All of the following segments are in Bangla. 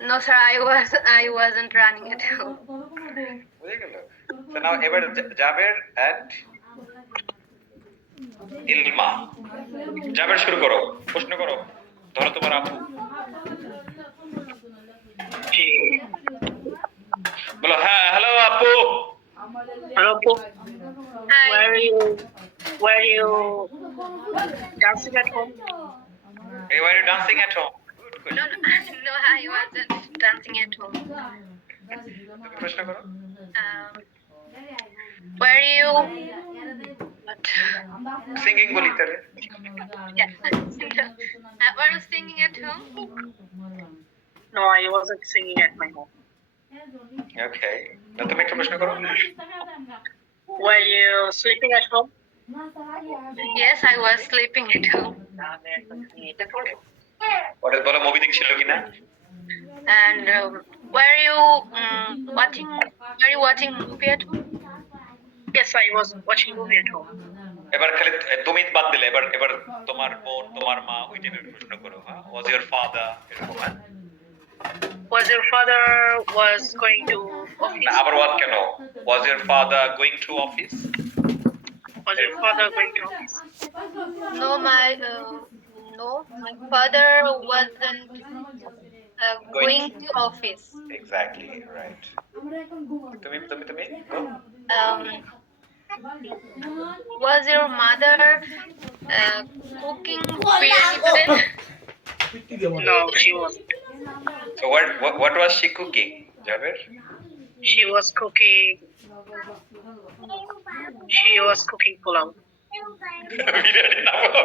No, sir, I wasn't running at home. বুঝে গেল? So now এবার জাবের and ইলমা। জাবের শুরু করো, প্রশ্ন করো, ধরো তোমার আপু। বলো হ্যাঁ, হ্যালো আপু। Hello, Pooh. Hi. Where you dancing at home? Hey, why are you dancing at home? Good No, question. no, no, I wasn't dancing at home. তুমি প্রশ্ন করো। Were you? What? সিঙ্গিং বলি তাহলে। Yeah. Were you singing at home? No, I wasn't singing at my home. ওকে, না তুমি একটা প্রশ্ন করো। Were you sleeping at home? Yes, I was sleeping at home. পরে বলো মুভি দেখছিল কিনা। And were you watching? Were you watching movie at home? Yes, I was watching movie at home. এবার খালি তুমি বাদ দিলে, এবার এবার তোমার বোন, তোমার মা, ওই টাইপের প্রশ্ন করো। হ্যাঁ, ওয়াজ ইওর ফাদার, এরকম। হ্যাঁ, Was your father was going to না office? আবার ওয়াজ কেন? ওয়াজ your father going to office? Was your father going to office? No, no, my father wasn't going to office. Exactly right. তুমি তুমি তুমি go. Um, was your mother cooking biryani today? No, she wasn't. So what was she cooking, Jaber? She was cooking. She was cooking pulao. Biryani না বলো।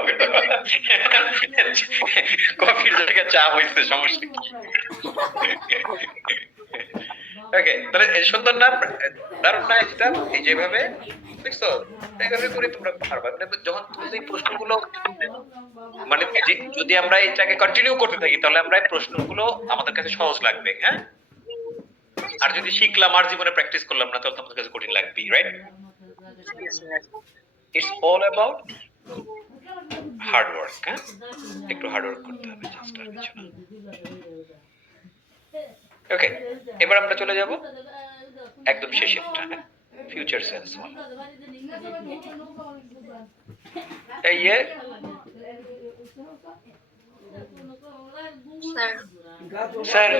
কফির জায়গায় চা হইছে, সমস্যা কি? ওকে, তাহলে এই সুন্দর না, দারুণ না এটা? এই যেভাবে দেখছো, এইভাবে করে তোমরা পারবা। মানে যখন তুমি এই প্রশ্নগুলো, মানে যদি আমরা এটাকে কন্টিনিউ করতে থাকি, তাহলে আমরা এই প্রশ্নগুলো আমাদের কাছে সহজ লাগবে। হ্যাঁ, আর যদি শিখলাম আর জীবনে প্র্যাকটিস করলাম না, তাহলে আমাদের কাছে কঠিন লাগবে, right? Yes, right. It's all about hard work. হ্যাঁ, একটু হার্ড ওয়ার্ক করতে হবে, জাস্ট আর কিছু না। ওকে, এবার আমরা চলে যাব একদম শেষেরটা। হ্যাঁ, ফিউচার সেন্স ওয়ান। এই স্যার,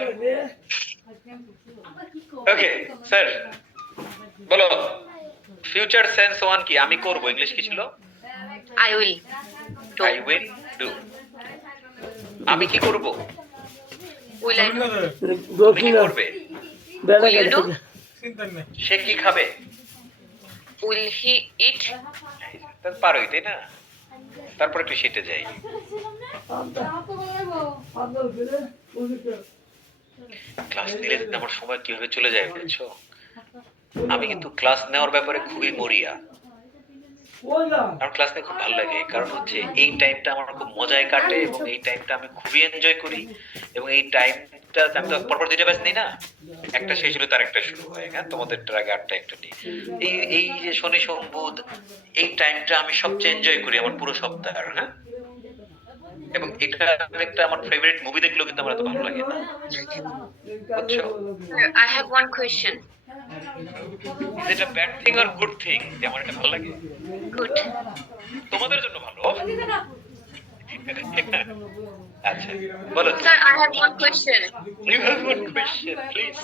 ওকে স্যার বলো ফিউচার সেন্স ওয়ান কি? আমি করব। ইংলিশ কি ছিল? I will. I will do. আমি কি করব? Will I do? তুমি কি করবে? Will you do? সে কি খাবে? Will he eat? তার পারোই, তাই না? তারপর একটু সেটে যাই। ক্লাস নিলে আমার সময় কিভাবে চলে যায় বুঝছো? আমি কিন্তু ক্লাস নেওয়ার ব্যাপারে খুবই মরিয়া। আমার ক্লাস নিতে খুব ভালো লাগে, কারণ হচ্ছে এই টাইমটা আমার খুব মজায় কাটে এবং এই টাইমটা আমি খুবই এনজয় করি। এবং এই টাইমটা আমি তো পরপর দুইটা ব্যাচ নেই না, একটা শেষ হলে তার একটা শুরু হয়। হ্যাঁ, তোমাদেরটার আগে আটটা একটা নেই। এই এই যে শনি সোম বুধ, এই টাইমটা আমি সবচেয়ে এনজয় করি আমার পুরো সপ্তাহ। হ্যাঁ, এবং এটা একটা আমার ফেভারিট মুভি দেখলেও কিন্তু আমার এত ভালো লাগে না, বুঝছো? I have one question. এটা ব্যাড থিং আর গুড থিং যে আমার এটা ভালো লাগে? Good. তোমাদের জন্য ভালো। আচ্ছা বলো। Sir, I have one question. You have one question, please.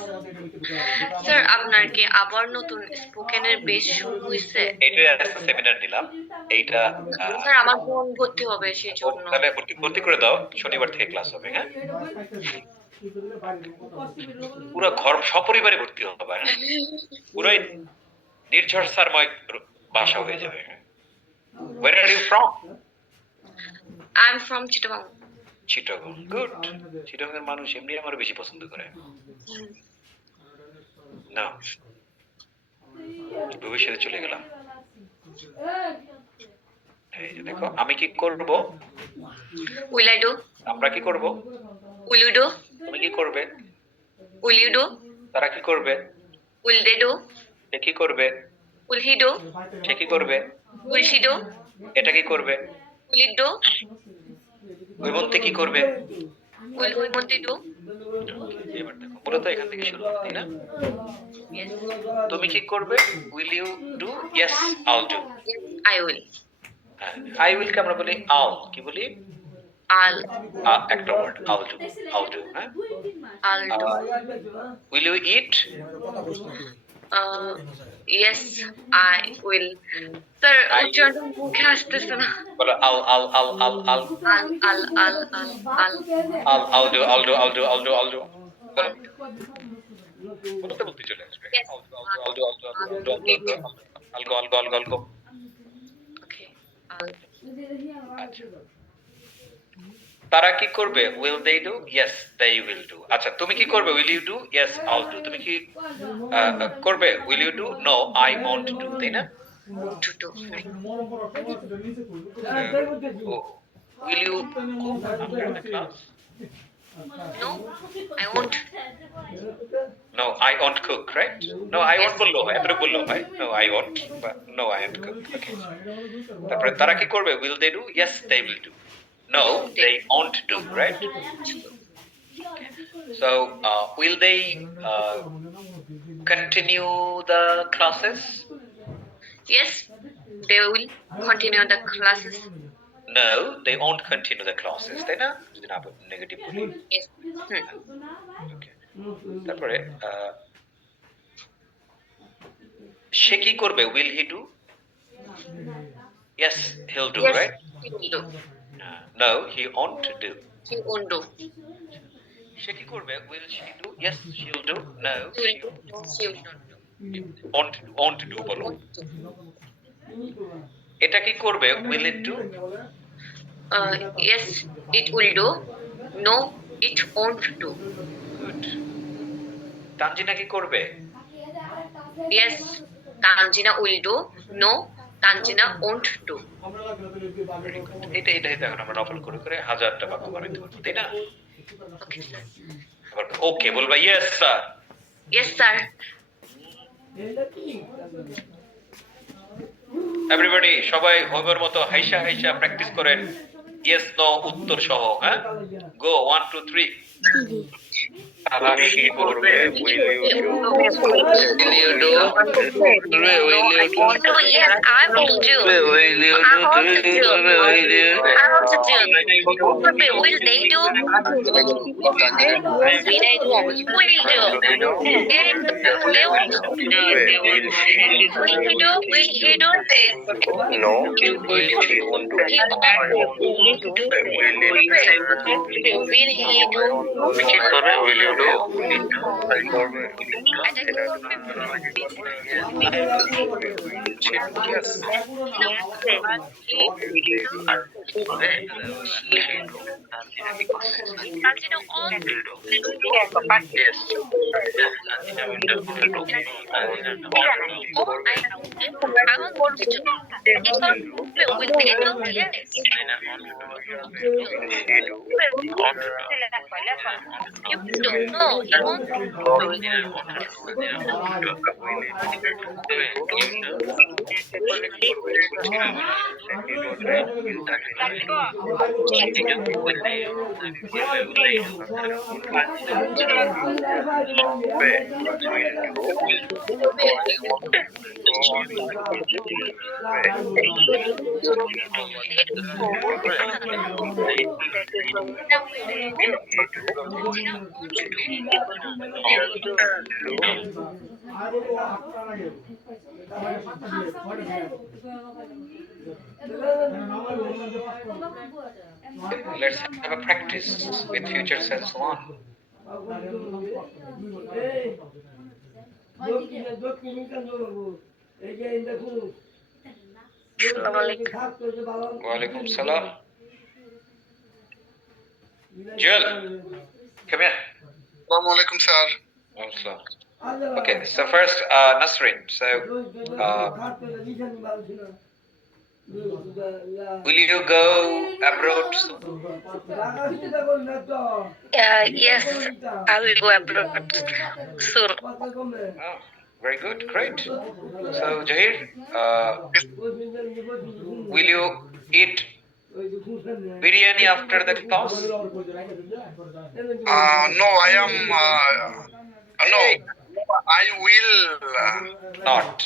Sir, আপনার কি আবার নতুন স্পোকেনের বেস শুরু হইছে? এটা একটা সেমিনার দিলাম, এইটা স্যার আমার বোন ভর্তি হবে সেই জন্য। তাহলে ভর্তি করে দাও, শনিবার থেকে ক্লাস হবে। হ্যাঁ, পুরো ঘর সপরিবারে ভর্তি হবে। হ্যাঁ, পুরোই নির্ঝর স্যারময় বাসা হয়ে যাবে। Where are you from? I'm from Chittagong. Chittagong. Good. চিটাগংয়ের মানুষ এমনি আমার বেশি পছন্দ করে না। ভবিষ্যতে চলে গেলাম। এই যে দেখো, আমি কি করব? Will I do? আমরা কি করব? Will you do? তুমি কি করবে? Will you do? তারা কি করবে? Will they do? সে কি করবে? Will he do? সে কি করবে? Will she do? এটা কি করবে? Will it do? হৈমন্তী কি করবে? Will Hoymonti do? বলো তো এখান থেকে শুরু হবে, তাই না? Yes. তুমি কি করবে? Will you do? Yes I'll do. Yes, I will. I will কে আমরা বলি আল, কি বলি? I'll. একটা word I'll do, I'll do. হ্যাঁ, I'll do. Will you eat? Uh, yes, I will. Sir, উচ্চারণ মুখে আসতেছে না। বলো I'll I'll I'll I'll I'll I'll do I'll do I'll do I'll do I'll do. বলতে বলতে চলে আসবে। Yes. I'll do I'll do I'll do I'll do I'll do I'll do I'll go I'll go I'll go I'll go. Okay, I'll. আচ্ছা, তারা কি করবে? Will they do? Yes they will do. আচ্ছা, তুমি কি করবে? Will you do? Yes I'll do. তুমি কি করবে? Will you do? No I won't do, তাই না? To do. Will you cook after the class? No, I won't. No I won't cook, right? No I won't বললো হয়, এতটুকু বললো হয়। No I won't, but no I won't cook. তারপরে তারা কি করবে? Will they do? Yes they will do. No, they won't do, right? So, will they continue the classes? Yes, they will continue the classes. No, they won't continue the classes. তাই না? যদি না নেগেটিভ বলি। Yes. Okay. তারপরে সে কি করবে? Will he do? Yes, he'll do, Yes, right? he will do. No, he won't do. He won't do. সে কি করবে? Will she do? Yes, she'll do. No, He will do. She will not do. won't do বলো। এটা কি করবে? Will it do? Yes, it will do. No, it won't do. Good. Tanzina কি করবে? Yes, Tanjina will do. No, Tanjina won't do. এটা এখন আমরা নকল করে করে হাজারটা বাক্য বানাইতে পারবো, তাই না? Okay, sir. ওকে বলবা yes sir. Yes, sir. Everybody সবাই হোমের মতো হাইসা হাইসা প্র্যাকটিস করেন ইয়েস নো উত্তর সহ। হ্যাঁ, গো 1 2 3। তারা কি করবে? Will you do? Yes, I will do. Will you I want to do. I want to do. Will they do? Will they do? Will do. They won't do. Will he do? Will he do? No, he won't do. Will he do? Will you do? Let's have a practice with future sense 1. Walaikum salam. Joel, come here. Assalamu alaikum, sir. Walaikum salam. Okay, so first Nasrin. So will you go abroad soon? Yes, I will go abroad soon. Oh, very good, great. So Jahir, will you eat biryani after the class? No, I am No, I will. Not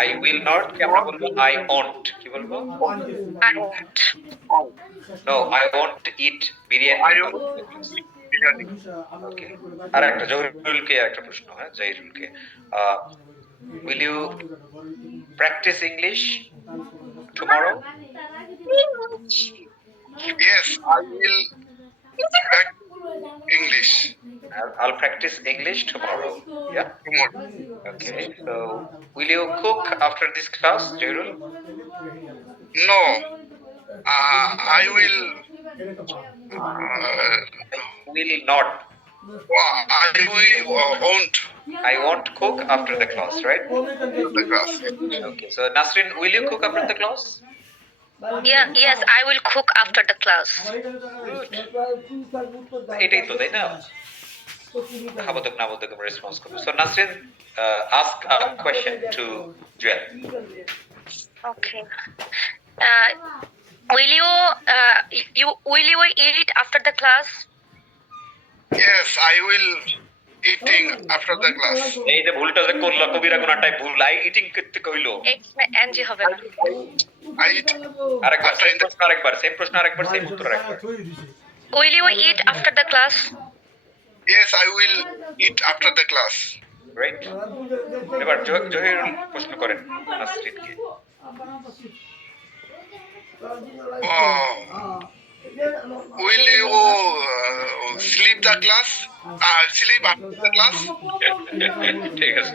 I will not কি আমরা বলবো আই ওন্ট কি বলবো I won't. No I won't eat biryani I will eat biryani. Okay আর একটা জহিরুলকে একটা প্রশ্ন হ্যাঁ জহিরুলকে will you practise English tomorrow Yes, I will back English I'll practice English tomorrow yeah tomorrow. okay so will you cook after this class Jahirul No, I will. Uh, will not I will won't I won't cook after the class right the class. okay so Nasrin will you cook after the class Yeah, yes, I will cook after the class. এটাই তো তাই না হাবতক না বলতে আমরা রেসপন্স করব so Nasrin ask a question to Joel Okay. Will will you eat after the class? Yes, I will eating after the class. এই যে ভুলটা যে করলা কবিরা কোনটাই ভুল আই ইটিং করতে কইলো এনজি হবে না। I eat আরেকবার after সেম প্রশ্ন আরেকবার সেম উত্তর আরেকবার Will you eat after the class? Yes, I will eat after the class. Right এবার জহিরুল প্রশ্ন করেন নাসরিনকে Will you sleep the class? Sleep after the class? ঠিক আছে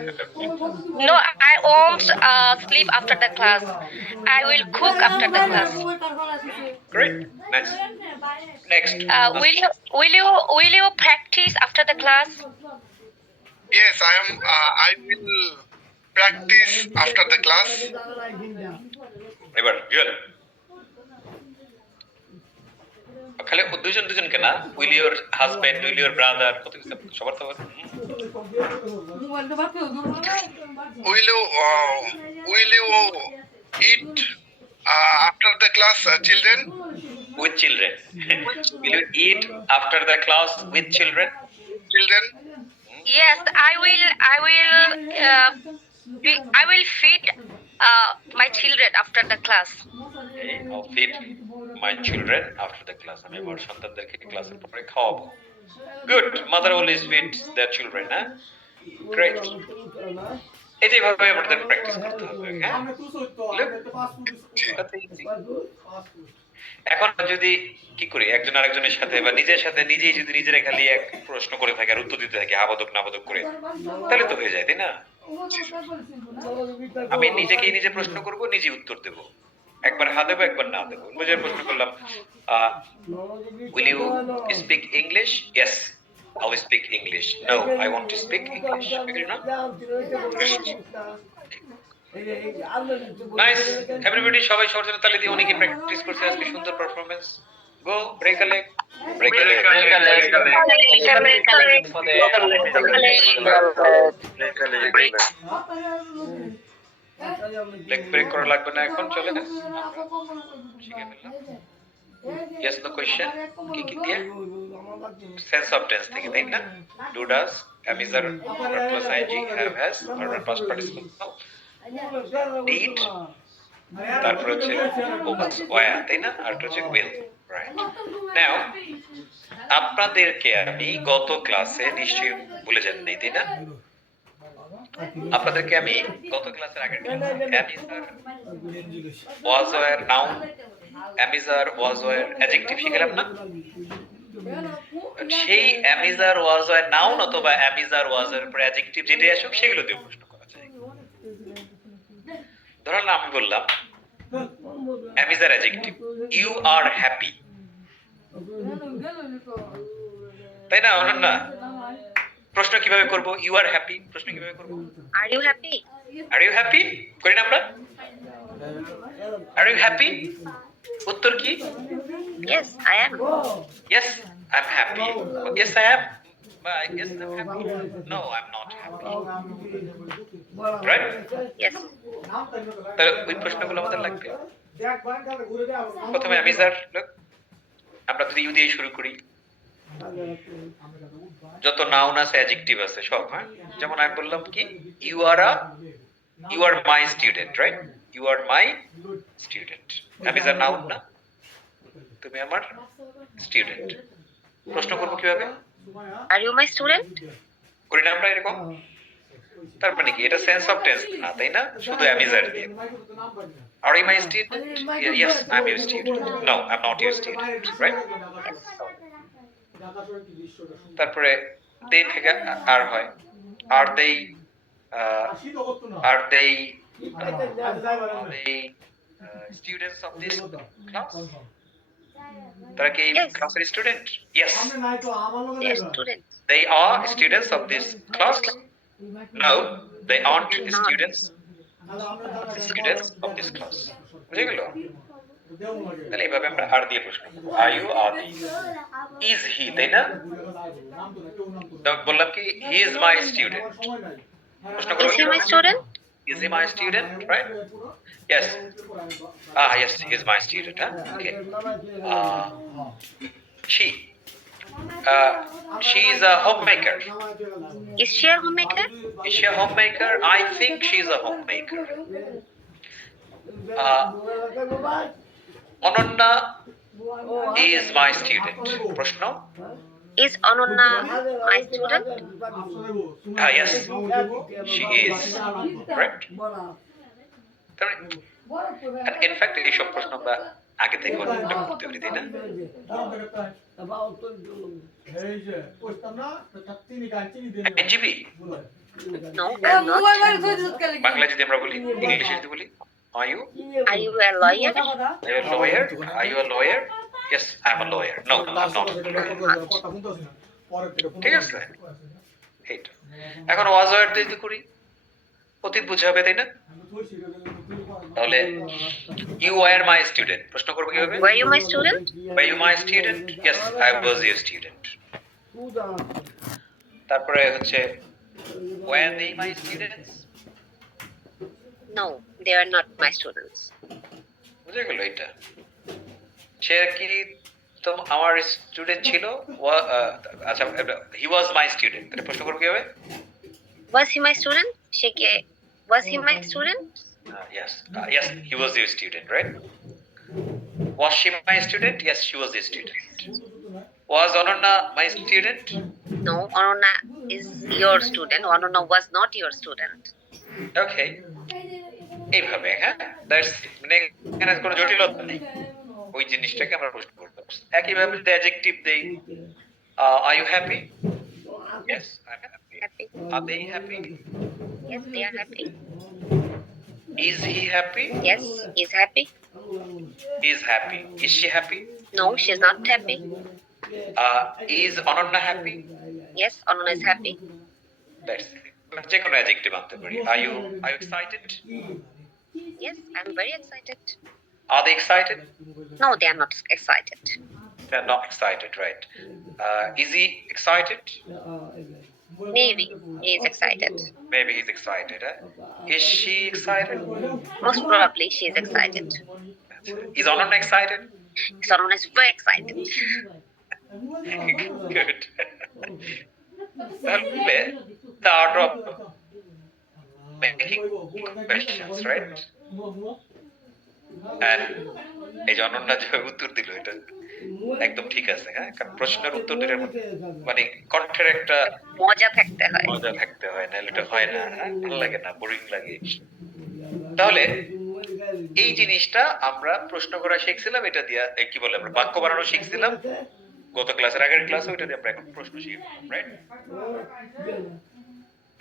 No, I won't sleep after the class. I will cook after the class. great nice next Will you practice after the class? Yes, I am. I will practice after the class. এবার জুয়েল খালি দুজনকে না will your husband will your brother কত কিছু সবার তো Will you eat after the class, children? with children will you eat after the class with children Children? Yes, I will feed my children after the class. okay, I'll feed my children after the class আমি আমার সন্তানদেরকে ক্লাসের পরে খাওয়াবো good mother always feeds their children হ্যাঁ great এই যে ভাবে আমাদের প্র্যাকটিস করতে হবে হ্যাঁ এখন যদি কি করি একজন আরেকজনের সাথে বা নিজের সাথে নিজেই যদি নিজেরা খালি এক প্রশ্ন করে থাকে আর উত্তর দিতে থাকে আবাদক না আবাদক করে তাহলে তো হয়ে যায় তাই না আমি নিজেকেই নিজে প্রশ্ন করব নিজে উত্তর দেব একবার হা দেবো একবার না দেবো নিজের প্রশ্ন করলাম will you speak English yes I will speak English no I want to speak English বুঝলি না নাইস এভরিবডি সবাই সরজনে তালি দিয়ে অনেকে প্র্যাকটিস করছে আজকে সুন্দর পারফরম্যান্স গো ব্রেক আ লেগ ব্রেক আ লেগ লেগ ব্রেক করা লাগবে না এখন চলে না শিখে ফেললাম yes no question কি কি দিয়ে সেন্স অফ টেন্স থেকে তাই না do does am is are plus ing have has or past participle did তারপর হচ্ছে was were তাই না আর হচ্ছে will right now আপনাদেরকে আমি গত ক্লাসে নিশ্চয়ই ভুলে যান নাই তাই না আপনাদেরকে আমি গত ক্লাসের আগের was were noun am is are was were adjective শিখলাম না সেই am is are was were noun অথবা am is are was were পরে adjective যেটাই আসুক সেগুলো দিয়ে প্রশ্ন করা যায় ধরুন আমি বললাম am is are adjective you are happy তাই না বলেন না প্রশ্ন কিভাবে করব you are happy প্রশ্ন কিভাবে করব Are you happy? are you happy করি না আমরা are you happy উত্তর কি Yes, I am. yes I'm happy yes I am yes I'm happy no I'm not happy right Yes. তাহলে ওই প্রশ্নগুলো আমাদের লাগবে প্রথমে আমি স্যার আমরা যদি ইউ দিয়ে শুরু করি যত নাউন আছে অ্যাডজেক্টিভ আছে সব, হ্যাঁ? যেমন আমি বললাম কি you are my student, right? You are my student. আমি ইজ আ নাউন না? তুমি আমার স্টুডেন্ট। প্রশ্ন করবো কিভাবে? Are you my student? করি না আমরা এরকম? তার মানে কি এটা সেন্স অফ টেন্স না, তাই না? শুধু আমি যার দিয়ে। Are you my student? Yes, I'm your student. No, I'm not your student, right? তারপরে দে থেকে আর হয়, আর they are they students of this class? তারা কি Yes. ক্লাসের student? Yes, They are students. they are students of this class. No, they aren't students of this class. বুঝে গেল? তাহলে এইভাবে আমরা আর দিয়ে প্রশ্ন করব। Are you, are they, is he, তাই না? বললাম কি he is my student। প্রশ্ন করব Is he my student? Is he my student, right? Yes. Yes, he is my student, huh? Okay. She is a homemaker. Is she a homemaker? Is she a homemaker? I think she is a homemaker. Ananya is my student. প্রশ্ন? Is Ananya my student? Yes, she is. Correct? In fact, এইসব প্রশ্ন আমরা আগে থেকে অনেকটা করতে পারি, তাই না? আইনজীবী? No, I'm not. বাংলা যদি আমরা বলি, ইংলিশে যদি বলি, are you? Are you a lawyer? Are you a lawyer? Are you a lawyer? Yes, I'm a lawyer. No, I'm not a lawyer. ঠিক আছে? এইটা। এখন ওয়াজ ওয়ার দিয়ে যদি করি, অতীত বুঝাবে, তাই না? তাহলে you were my student। প্রশ্ন করব কিভাবে? Were you my student? Were you my student? Yes, I was your student। তারপরে হচ্ছে were they my students? No, they are not my students. বুঝে গেল এটা? সে কি তো আমার স্টুডেন্ট ছিল? আচ্ছা, he was my student। তাহলে প্রশ্ন করব কিভাবে? Was he my student? Was he my student? Yes, yes, he was your student, right? Was she my student? Yes, she was your student. Was Ananya my student? No, Ananya is your student. Ananya was not your student. Okay, এইভাবে, হ্যাঁ, দ্যাটস মানে এখানে কোনো জটিলতা নেই, ওই জিনিসটাকে আমরা প্রশ্ন করতে পারছি। একইভাবে যদি অ্যাডজেক্টিভ দেই, are you happy? Yes, I'm happy. Happy. Are they happy? Yes, they are happy. Is he happy? Yes, he's happy. Is happy. Is she happy? No, she's not happy. Is Ananya happy? Yes, Ananya is happy. That's it. যে কোনো অ্যাডজেক্টিভ আনতে পারি। Are you excited? Yes, I'm very excited. Are they excited? No, they are not excited. They're not excited, right? Is he excited? Maybe he is excited. Maybe he's excited. Is she excited? Most probably she is excited. Is Ananya excited? Ananya is very excited. Good. Taহলে the art of making questions, right? And এই যে অনন্যা যে উত্তর দিল, এটা একদম ঠিক আছে, হ্যাঁ? কারণ প্রশ্নের উত্তর দিলে মানে কণ্ঠের একটা মজা থাকতে হয়। মজা থাকতে হয়, নাহলে এটা হয় না, হ্যাঁ? ভালো লাগে না, বোরিং লাগে। তাহলে এই জিনিসটা আমরা প্রশ্ন করা শিখছিলাম, এটা দিয়া কি বলে আমরা বাক্য বানানো শিখছিলাম গত ক্লাসের আগের ক্লাসে, ওইটা দিয়ে আমরা এখন প্রশ্ন শিখব, right?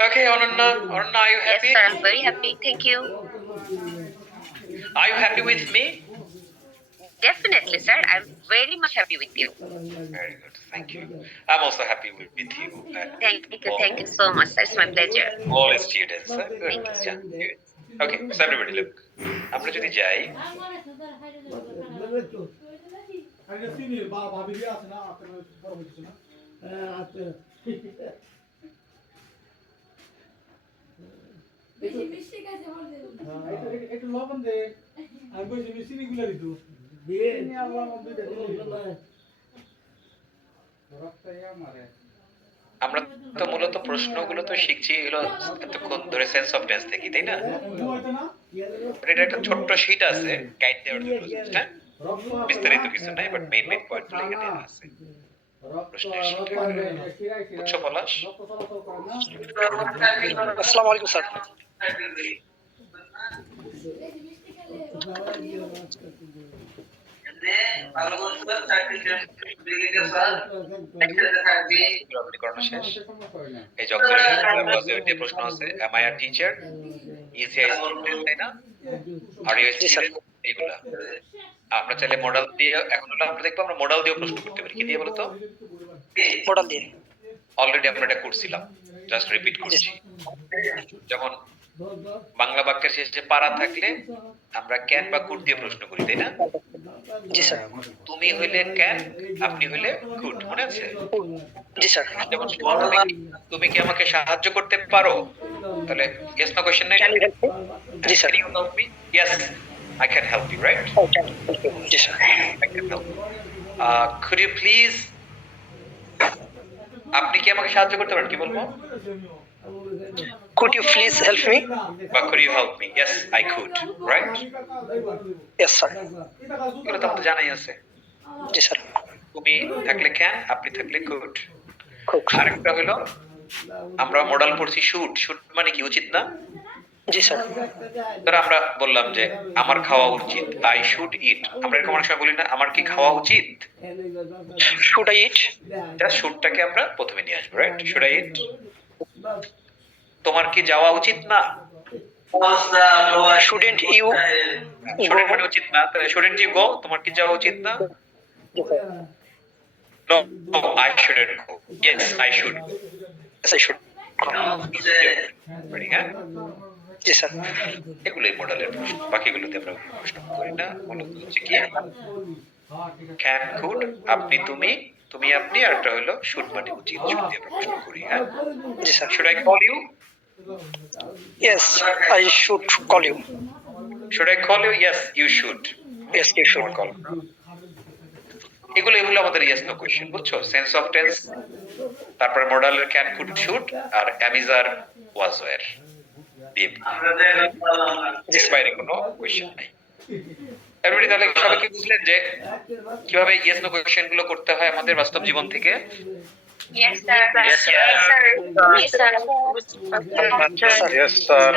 Okay, Ananya, are you Yes, happy? sir, I'm very happy. Thank you. Are you happy with me? Definitely, sir. I'm very much happy with you. Very good, thank you. I'm also happy with you. Thank you so much, sir. It's my pleasure. All students, huh? Good. Good. Okay, so everybody look. আমরা যদি যাই, একটু লবণ দে, আমি বলছি মিষ্টি গুলা দিত দিয়ে আমরা তো মূলত প্রশ্নগুলো তো শিখছি হলো এতক্ষণ ধরে সেন্স অফ টেন্স থেকে, তাই না? এটা একটা ছোট্ট শীট আছে গাইড দেওয়ার জন্য, হ্যাঁ, বিস্তারিত কিছু নাই, বাট মেইন পয়েন্ট গুলো এখানে আছে। প্রশ্নের শীট বুঝছো পলাশ? আসসালামু আলাইকুম স্যার। already করানো শেষ। এই যে অক্সিলারি দিয়ে প্রশ্ন আছে, am I a teacher, is he a student, তাই না? আর ইউ স্টুডেন্ট, এগুলা আমরা চাইলে মডেল দিয়ে, এখন হলো আমরা দেখবো আমরা মডেল দিয়ে প্রশ্ন করতে পারি। কি দিয়ে বলতো? মডেল দিয়ে। অলরেডি আমরা এটা করছিলাম, জাস্ট রিপিট করছি। যেমন বাংলা বাক্যের শেষে পারা থাকলে আমরা ক্যান বা কুড দিয়ে প্রশ্ন করি, তাই না? জি স্যার। তুমি হইলে ক্যান, আপনি হইলে কুড, মনে আছে? জি স্যার। যেমন তুমি কি আমাকে সাহায্য করতে পারো, তাহলে ইয়েস নো কোশ্চেন নাই? জি sir. Can you help me? Yes, I can help you, right? G sir. I can help you. Could you please, আপনি কি আমাকে সাহায্য করতে পারেন, কি বলবো? Could you please help me? বা could you help me? Yes, I could, right? Yes sir. এগুলো তো আমাদের জানাই আছে। জি স্যার। তুমি থাকলে ক্যান, আপনি থাকলে কুড। Could. আরেকটা হলো আমরা মডেল পড়ছি শুড, শুড মানে কি উচিত না? জি স্যার। ধর আমরা বললাম যে আমার খাওয়া উচিত, আই শুড ইট। আমরা এরকম অনেক সময় বলি না আমার কি খাওয়া উচিত? Should I eat? জাস্ট শুডটাকে আমরা প্রথমে নিয়ে আসবো, রাইট? Should I eat. তোমার কি যাওয়া উচিত না? Shouldn't you shouldn't go? মানে উচিত না, তাহলে শুডেন্ট ইউ গো, তোমার কি যাওয়া উচিত না? No, I shouldn't go. Yes, I should. Yes I should. হ্যাঁ, জি স্যার। এগুলোই মডেলের প্রশ্ন, বাকিগুলোতে আমরা প্রশ্ন করি না। মূলত হচ্ছে কি ক্যান, কুড, আপনি, তুমি, তুমি, আপনি, আর একটা হলো শুড মানে উচিত, শুড দিয়ে আমরা প্রশ্ন করি। হ্যাঁ, জি sir. Should I call you? Yes I should call you. Should I call you? Yes, you should. Yes you should call. এগুলো আমাদের ইয়েস নো কোশ্চেন, বুঝছো? সেন্স অফ টেন্স, তারপর মডেলের ক্যান, কুড, শুড, আর অ্যামিজার, ওয়াজ, ওয়্যার দিয়ে বাইরে কোনো কোশ্চেন নাই। এরপরে তাহলে সবাই কি বুঝলেন যে কিভাবে ইয়েস নো কোশ্চেন গুলো করতে হয় আমাদের বাস্তব জীবন থেকে? Yes, sir. Yes, sir. Yes, sir. Yes, sir. Yes, sir.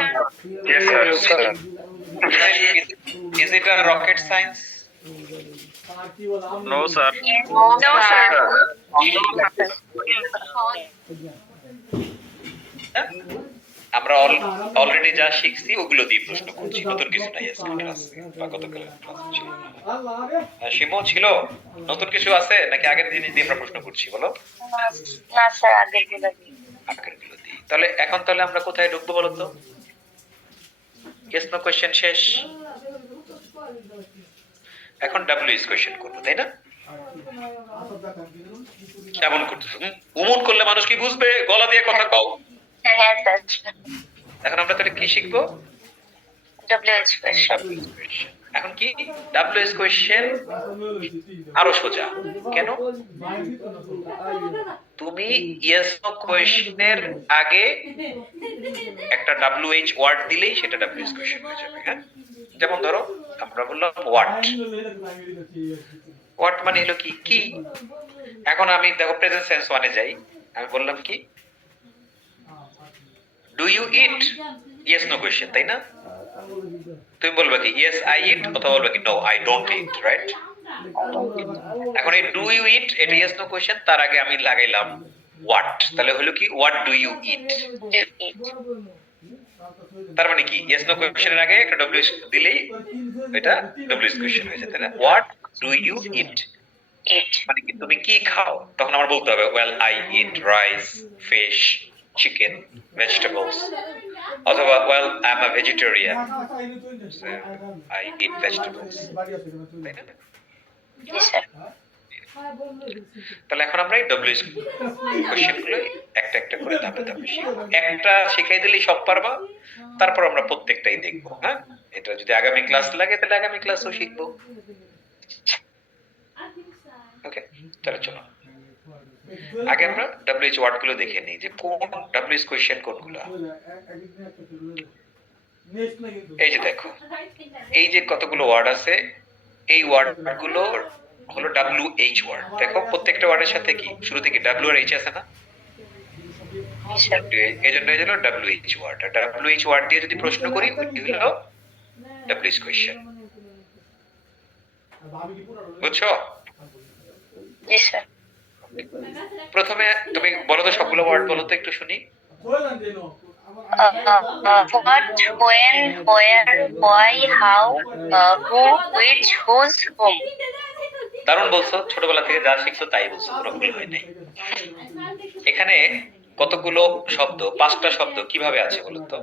Yes, sir. Is it a rocket science? No, sir. No, sir. আমরা অলরেডি যা শিখছি ওগুলো দিয়ে প্রশ্ন করছি, নতুন কিছু নাই আজকে ক্লাসে বা গতকালের ক্লাসে ছিল। শিমো ছিল, নতুন কিছু আছে নাকি আগের জিনিস দিয়ে আমরা প্রশ্ন করছি বলো? না, স্যার, আগের গুলো দিই। আগের গুলো দিয়ে। তাহলে এখন তাহলে আমরা কোথায় ঢুকবো বলো তো? ইয়েস নো কোশ্চেন শেষ, এখন ডাব্লিউএস কোশ্চেন করবো, তাই না? কেমন করতেছো? উমন করলে মানুষ কি বুঝবে? গলা দিয়ে কথা কও। হ্যাঁ, স্যার। এখন আমরা তাহলে কি শিখবো? WH question. এখন কি ডাব্লিউএস কোশ্চেন আরো সোজা। কেন? তুমি ইয়েস নো কোশ্চেনের আগে একটা WH ওয়ার্ড দিলেই সেটা WH কোশ্চেন হয়ে যাবে। হ্যাঁ, যেমন ধরো আমরা বললাম হোয়াট। হোয়াট মানে হলো কি কি। এখন আমি দেখো প্রেজেন্ট সেন্স ওয়ানে যাই, আমি বললাম কি do you eat, yes no question, তাই না? তুমি বলবে কি ইয়েস আই ইট, অথবা বলবে কি no I don't eat, right? এখন এই ডু ইউ ইট এটা ইয়েস নো কোশ্চেন, তার আগে আমি লাগাইলাম হোয়াট, তাহলে হলো কি হোয়াট ডু ইউ ইট। তার মানে কি ইয়েস নো কোশ্চেনের আগে একটা ডব্লিউ দিলেই এটা ডব্লিউএস কোশ্চেন হয়ে যায়, তাই না? হোয়াট ডু ইউ ইট মানে কি তুমি কি খাও, তখন আমার বলতে হবে well I eat rice, fish, chicken, vegetables, অথবা well I am a vegetarian, I eat vegetables, তাই না? তাহলে এখন আমরা এই ডব্লিউএস কোশ্চেন গুলো একটা একটা করে ধাপে ধাপে শিখবো। একটা শিখাই দিলেই সব পারবা, তারপর আমরা প্রত্যেকটাই দেখবো। হ্যাঁ, এটা যদি আগামী ক্লাস লাগে তাহলে আগামী ক্লাসও শিখবো। ওকে, তাহলে চলো। আগে আমরা WH ওয়ার্ড গুলো দেখে নিই যে কোন WH কোয়েশ্চেন কোনগুলো। নেক্সট না কিন্তু এই যে দেখো, এই যে কতগুলো ওয়ার্ড আছে, এই ওয়ার্ড গুলো হলো WH ওয়ার্ড। দেখো প্রত্যেকটা ওয়ার্ডের সাথে কি শুরু থেকে W আর H আছে না? এই জন্য WH ওয়ার্ড। আর WH ওয়ার্ড দিয়ে যদি প্রশ্ন করি ওইটি হলো WH কোয়েশ্চেন। ভাবি কি পুরো বুঝছো? জি স্যার। প্রথমে তুমি বলো তো, সবগুলো ওয়ার্ড বলো তো একটু শুনি। কইলাম দেন What, when, where, why, how, who, which, whose, whom. দারুণ বলছো, ছোটবেলা থেকে যা শিখছো তাই বলছো, কোনো ভুল হয় নাই। এখানে কতগুলো শব্দ, 5টা শব্দ কিভাবে আছে বলো তো?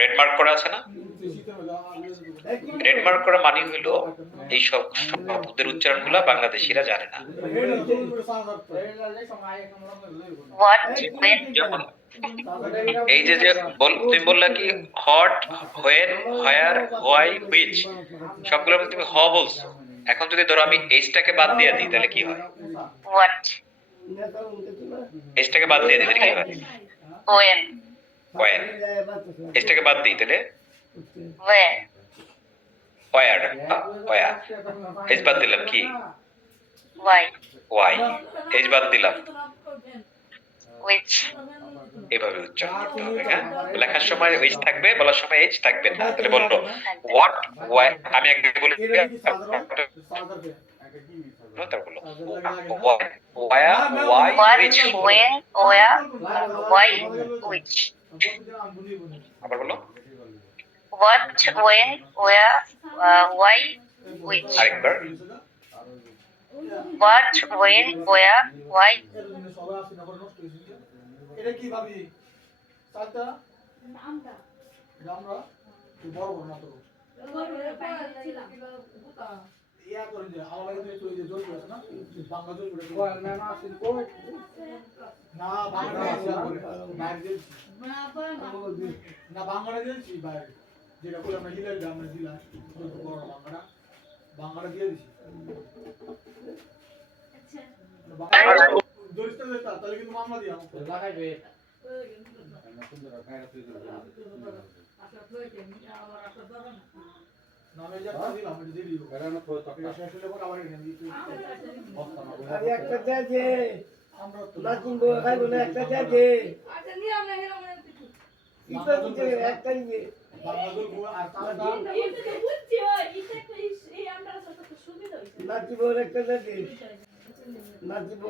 রেড মার্ক করা আছে না? রেড মার্ক করা মানে হলো এই সব শব্দের উচ্চারণগুলো বাংলাদেশিরা জানে না। What, when, এই যে তুমি বললা কি hot, when, where, why, which, সবগুলোর মধ্যে তুমি হ বলছো। এখন যদি ধরো আমি এইচটাকে বাদ দিয়ে দিই তাহলে কি হয়? what, এইচটাকে বাদ দিয়ে দিই তাহলে কি হয়? when, when. এইচটাকে বাদ দিই তাহলে where, হোয়ার, হোয়ার। এইচ বাদ দিলাম কি? why, Y. এইচ বাদ দিলাম, which. এভাবে উচ্চারণ করতে হবে। হ্যাঁ, লেখার সময় এইচ থাকবে, বলার সময় এইচ থাকবে না। তাহলে বললো হোয়াট, ওয়াই। আমি আগে বলি তারপর বললো why, why, What, which. when, where, why, which. আবার বলো What, when, where, why, which. আরেকবার। What, when, where, why. এটা কি ভাবি চালটা আমরা বড় বড় না তো ইয়া করে যে আলাদা করে তুই যে জোর আছে না বাংলা জোর করে কয় না না আসেন কই না বাংলা করে বাইরে না বাংলা দিয়েছি বাইরে যেটা কই আমরা হিলাল আমরা দিলা বড় বাংলা দিয়ে দিছি আচ্ছা দরিস্তা দেতা তাহলে কিন্তু মামলা দিয়া লাগাইবে নামে যা দিলাম আমি দিয়ে দিব বেরানো তো তাকে শেষ হলে পর আবার এনে দিই আরে একটা দে যে আমরা তো না কিনবো খাইবো না একটা দে যে আচ্ছা নিয়ে আমরা হেরো মানে ইটা দিতে একটা নিয়ে বাংলাদেশ গো আর তালটা এটা বুঝছি ওই এটা এই আমরা তো সুবিধা হইছে না দিব একটা দে যে না দিব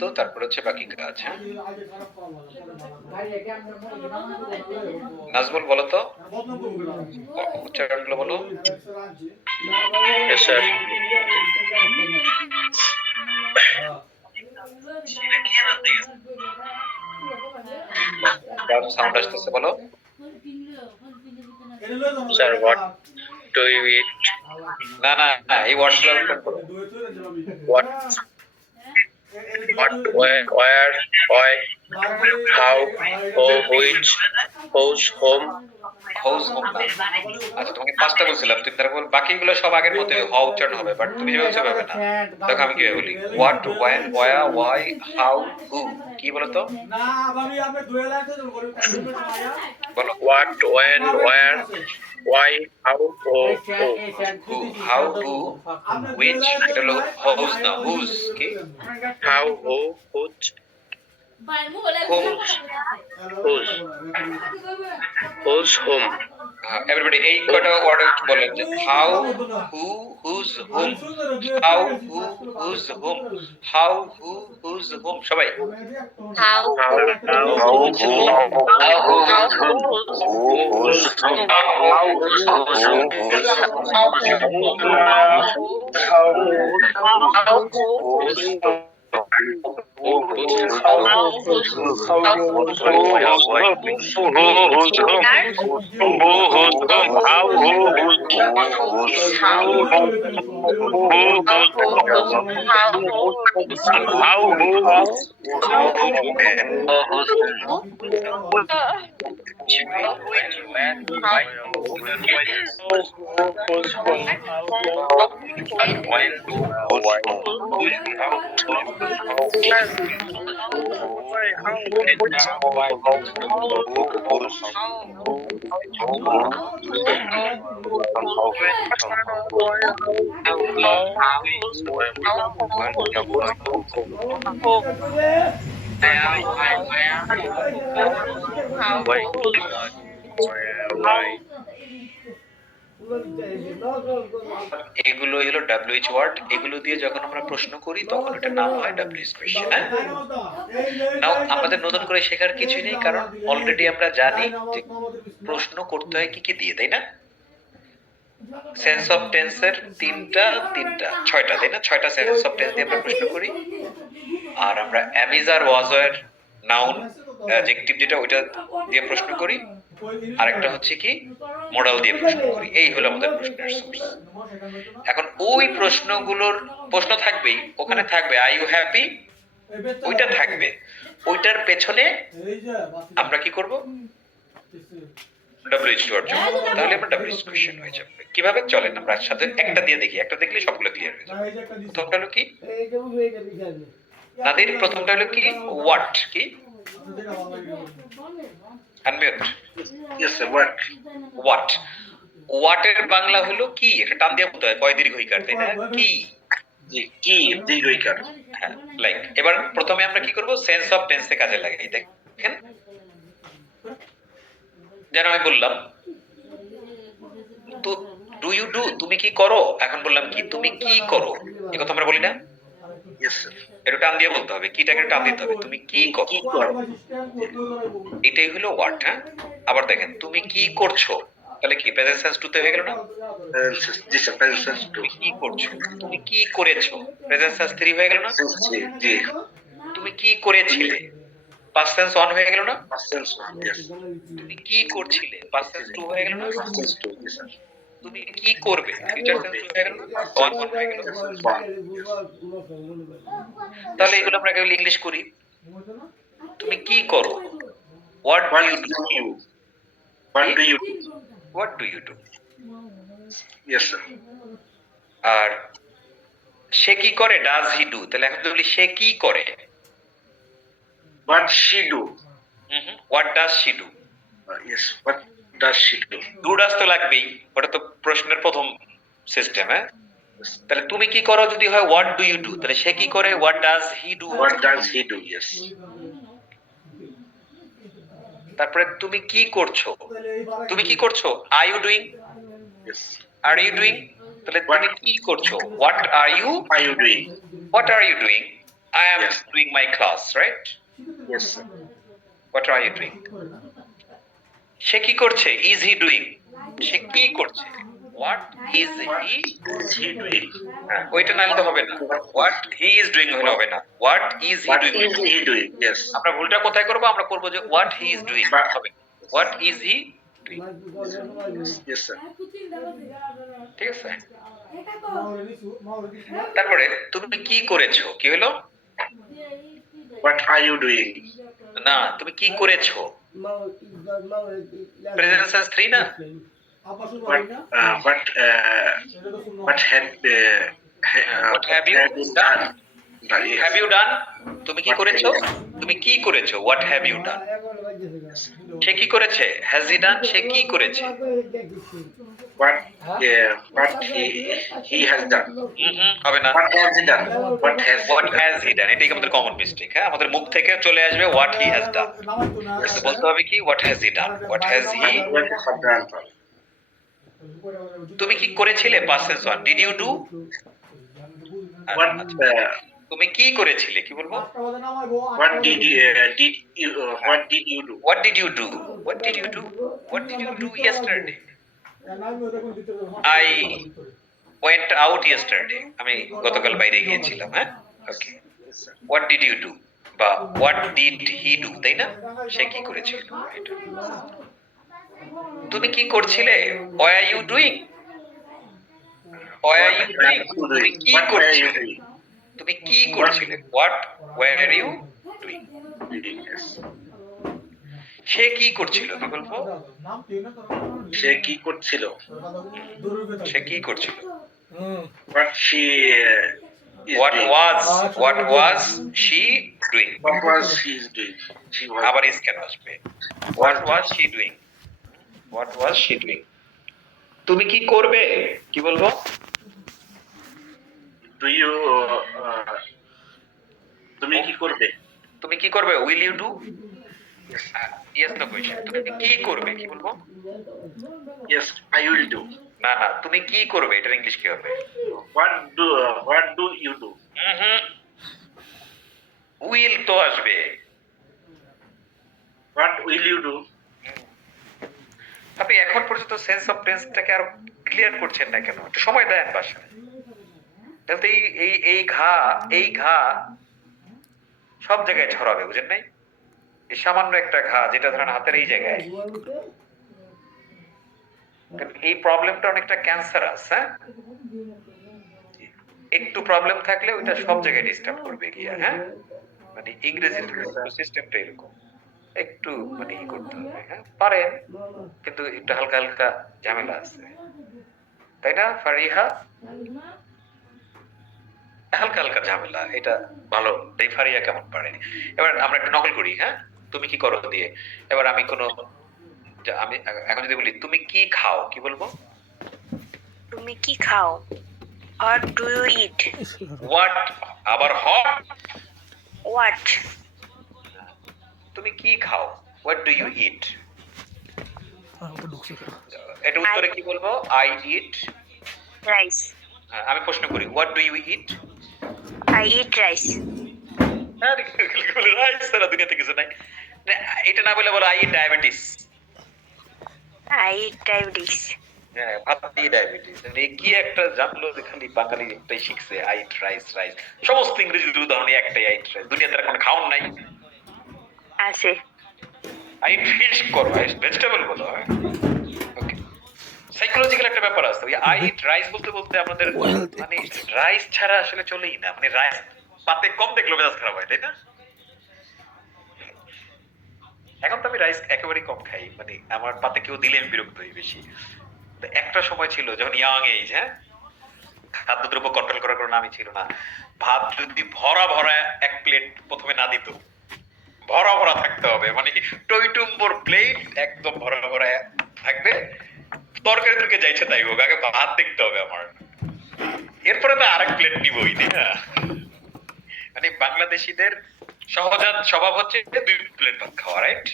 তো তারপর হচ্ছে বাকি কাজ। নাজমুল বলো তো উচ্চারণগুলো বলো। সাউন্ড আসতেছে, বলো। Sir, what do you eat? না না না, এই ওয়ার্ডগুলো What, where, why, how, who, which, whose, whom. House home না। আচ্ছা তোমাকে 5টা বলছিলাম, তুমি তারপর বাকিগুলো সব আগের মতো হ উচ্চারণ হবে, বাট তুমি যেভাবে বলছো না। দেখো আমি কিভাবে বলি, what, when, where, why, how, who. কি বলো তো? না ভাবি আপনি দুই লাইন তো করি বলো What, when, where, why, how, who, who, how, who, which. এটা হলো হাউস না, হুজ। কি? how, who, which, whose. whose, whom. Everybody এই কটা ওয়ার্ড বলেন যে how, who, whose, whom. How, who, whose, whom. How, who, whose, whom. সবাই How, How, how, এগুলো হলো WH ওয়ার্ড, এগুলো দিয়ে যখন আমরা প্রশ্ন করি তখন এটা নাম হয় WH কোয়েশ্চেন। হ্যাঁ, নাও আমাদের নতুন করে শেখার কিছুই নেই, কারণ অলরেডি আমরা জানি যে প্রশ্ন করতে হয় কি কি দিয়ে, তাই না? সেন্স অফ টেন্সের ছয়টা, তাই না? 6টা সেন্স অফ টেন্স দিয়ে আমরা প্রশ্ন করি। আর আমরা অ্যামিজ আর ওয়াজ এর নাউন অ্যাডজেক্টিভ যেটা ওইটা দিয়ে প্রশ্ন করি, আরেকটা হচ্ছে কি মডেল দিয়ে প্রশ্ন করি। এই হলো আমাদের প্রশ্নের সোর্স। এখন ওই প্রশ্নগুলোর প্রশ্ন থাকবেই, ওখানে থাকবে আই ইউ হ্যাপি, ওইটা থাকবে, ওইটার পেছনে আমরা কি করব? WH ওয়ার্ড যোগ করব, তাহলে আমরা WH কোয়েশ্চেন হয়ে যাবে। কিভাবে চলেন আমরা একসাথে একটা দিয়ে দেখি, একটা দেখলে সবগুলো ক্লিয়ার হয়ে যাবে। প্রথমটা হলো কি নাদির? প্রথমটা হলো কি হোয়াট? কি unmute. Yes, sir. What? What, হোয়াটের বাংলা হলো কি? এটা টান দিয়ে বলতে হয়, কয় দীর্ঘইকার, তাই না? কি, জি, কি দীর্ঘইকার। হ্যাঁ, লাইক। এবার প্রথমে আমরা কি করব? সেন্স অফ টেন্সে কাজে লাগাই। দেখেন, যেন আমি বললাম তো ডু ইউ ডু, তুমি কি করো। এখন বললাম কি তুমি কি করো, এই কথা আমরা বলি না? Yes, sir. এটা টান দিয়ে বলতে হবে, কিটাকে টান দিতে হবে, তুমি কি করো। এটাই হলো হোয়াট। হ্যাঁ, আবার দেখেন তুমি কি করছো, তাহলে কি প্রেজেন্ট সেন্স টু তে হয়ে গেল না? জি স্যার, প্রেজেন্ট টু। তুমি কি করছো, তুমি কি করেছো, প্রেজেন্ট সেন্স 3 হয়ে গেল না? জি। তুমি কি করেছিলে, পাস্ট সেন্স 1 হয়ে গেল না? Past yes. তুমি কি করছিলে, পাস্ট সেন্স 2 হয়ে গেল না? Past two, yes, sir. তুমি কি করবে, ফিউচার সেন্স হয়ে গেল না? 1 হয়ে গেল। তাহলে এগুলো আমরা কেবল ইংলিশ করি। তুমি কি করো, what do you do, What do you do? What do you do. Yes, sir. আর সে কি করে, ডাজ হি ডু। তাহলে এখন বলি সে কি করে, What she do? What does she do. Yes, what does she do? Do does তো লাগবেই, ওটা তো প্রশ্নের প্রথম সিস্টেম। হ্যাঁ, তাহলে তুমি কি করো যদি হয় হোয়াট ডু ইউ ডু, তাহলে সে কি করে, what does he do. What does he do? Yes. তারপরে তুমি কি করছো, তুমি কি করছো, are you doing, Yes. Are you doing. তাহলে তুমি কি করছো, what are you, Are you doing? What are you doing. I am Yes. Doing my class, right. Yes, sir. What are you doing. সে কি করছে, ইজ হি ডুইং। সে কি করছে, what is he, Is he doing? ওইটা নাহলে তো হবে না। হোয়াট হি ইজ ডুইং হলে হবে না, what is he What doing. is he doing? Yes. আমরা ভুলটা কোথায় করব? আমরা করব যে হোয়াট হি ইজ ডুইং হবে, what is he doing. Yes, sir. ঠিক আছে। তারপরে তুমি কি করেছো, কি হলো? What are you doing? না, তুমি কি করেছো, প্রেজেন্ট সেন্স 3 না? What have What have you done? Have you done. তুমি কি করেছো, তুমি কি করেছো, হোয়াট হ্যাভ ইউ ডান। সে কি করেছে, হ্যাজ হি ডান। সে কি করেছে, What he has done? হবে না। What has he done? What has what has he done, এটাই আমাদের কমন মিস্টেক। হ্যাঁ, আমাদের মুখ থেকে চলে আসবে হোয়াট হি হ্যাজ ডান, বলতে হবে কি what has he done, what has he. What have done? তুমি কি করেছিলে, past tense 1, did you do. What তুমি কি করেছিলে, কি বলবো, what did you do? What did you do, what did you do, what did you do yesterday. I went out yesterday, আমি গতকাল বাইরে গিয়েছিলাম। হ্যাঁ, okay. What did you do, বা হোয়াট ডিড হি ডু, তাই না? সে কি করেছিল? এটা। তুমি কি করছিলে? What are you doing? What are you doing? তুমি কি What were you করছিলে? doing? তুমি কি করছিলে? What were are you doing? Yes. সে কি করছিল? কি বলবো? সে কি করছিল? সে কি করছিল? What she is what doing. Was she doing? What was she is doing? She was. আবার ইজ কেন আসবে? What was she doing? What was she doing? তুমি কি করবে? কি বলবো? Do you? তুমি কি করবে? তুমি কি করবে? Will you do? Yes no question. তুমি কি করবে? কি বলবো? Yes, I will do. না না, তুমি কি করবে এটার ইংলিশ কি হবে? What do you do? Will তো আসবে। What will you do? আপনি এখন পর্যন্ত সেন্স অফ টেন্সটাকে আরো ক্লিয়ার করছেন না কেন? একটু সময় দেন বাসায়। তাহলে এই ঘা সব জায়গায় ছড়াবে, বুঝেন নাই? এই সামান্য একটা ঘা যেটা ধরেন হাতের এই জায়গায়, এই প্রবলেমটা অনেকটা ক্যান্সারাস। হ্যাঁ, একটু প্রবলেম থাকলে ওইটা সব জায়গায় ডিস্টার্ব করবে গিয়া। হ্যাঁ, মানে ইংরেজির সিস্টেমটা এরকম, একটু মানে ই করতে হবে। হ্যাঁ পারেন, কিন্তু একটু হালকা হালকা ঝামেলা আছে, তাই না ফারিহা? হালকা হালকা ঝামেলা, এটা ভালো। এই ফারিহা কেমন পারে? এবার আমরা একটু নকল করি। হ্যাঁ, তুমি কি করো দিয়ে। এবার আমি আমি এখন যদি বলি তুমি কি খাও, কি বলবো? তুমি কি খাও? What do you eat? What, আবার হট। What? তুমি কি খাও? What do you eat? এটা উত্তরে কি বলবো? I eat Rice. আমি প্রশ্ন করি, what do you eat? I eat rice. Rice ছাড়া দুনিয়াতে কিছু নাই। এটা না বলে বলো I eat diabetes. I eat diabetes. হ্যাঁ, ভাত দিয়ে ডায়াবেটিস। কি একটা জানলো যে খালি বাঙালি একটাই শিখছে, আই ইট রাইস। রাইস সমস্ত ইংরেজির উদাহরণ একটাই, আই ইট রাইস। দুনিয়াতে আর কোনো খাওন নাই। আছে। আই ইট ফিশ করো, ভেজিটেবল বলো। ওকে, সাইকোলজিক্যাল একটা ব্যাপার আছে। ওই আই ইট রাইস বলতে বলতে আমাদের মানে রাইস ছাড়া আসলে চলেই না। মানে রাইস পাতে কম দেখলো মেজাজ খারাপ হয়, তাই না? এখন তো আমি রাইস একেবারেই কম খাই, মানে আমার পাতে কেউ দিলে আমি বিরক্ত হই বেশি। তো একটা সময় ছিল যখন ইয়াং এজ, হ্যাঁ, খাদ্যদ্রব্য কন্ট্রোল করার কোনো নামই ছিল না। ভাত যদি ভরা ভরা এক প্লেট প্রথমে না দিত, ভরা ভরা থাকতে হবে, মানে টইটুম্বর প্লেট একদম ভরা ভরা থাকবে। তরকারি তরকারি যাইছে তাই হোক, আগে ভাত দেখতে হবে আমার, এরপরে তো আরেক প্লেট নিবই, তাই না? মানে বাংলাদেশিদের সহজাত স্বভাব হচ্ছে 2 প্লেট ভাত খাওয়া, রাইট?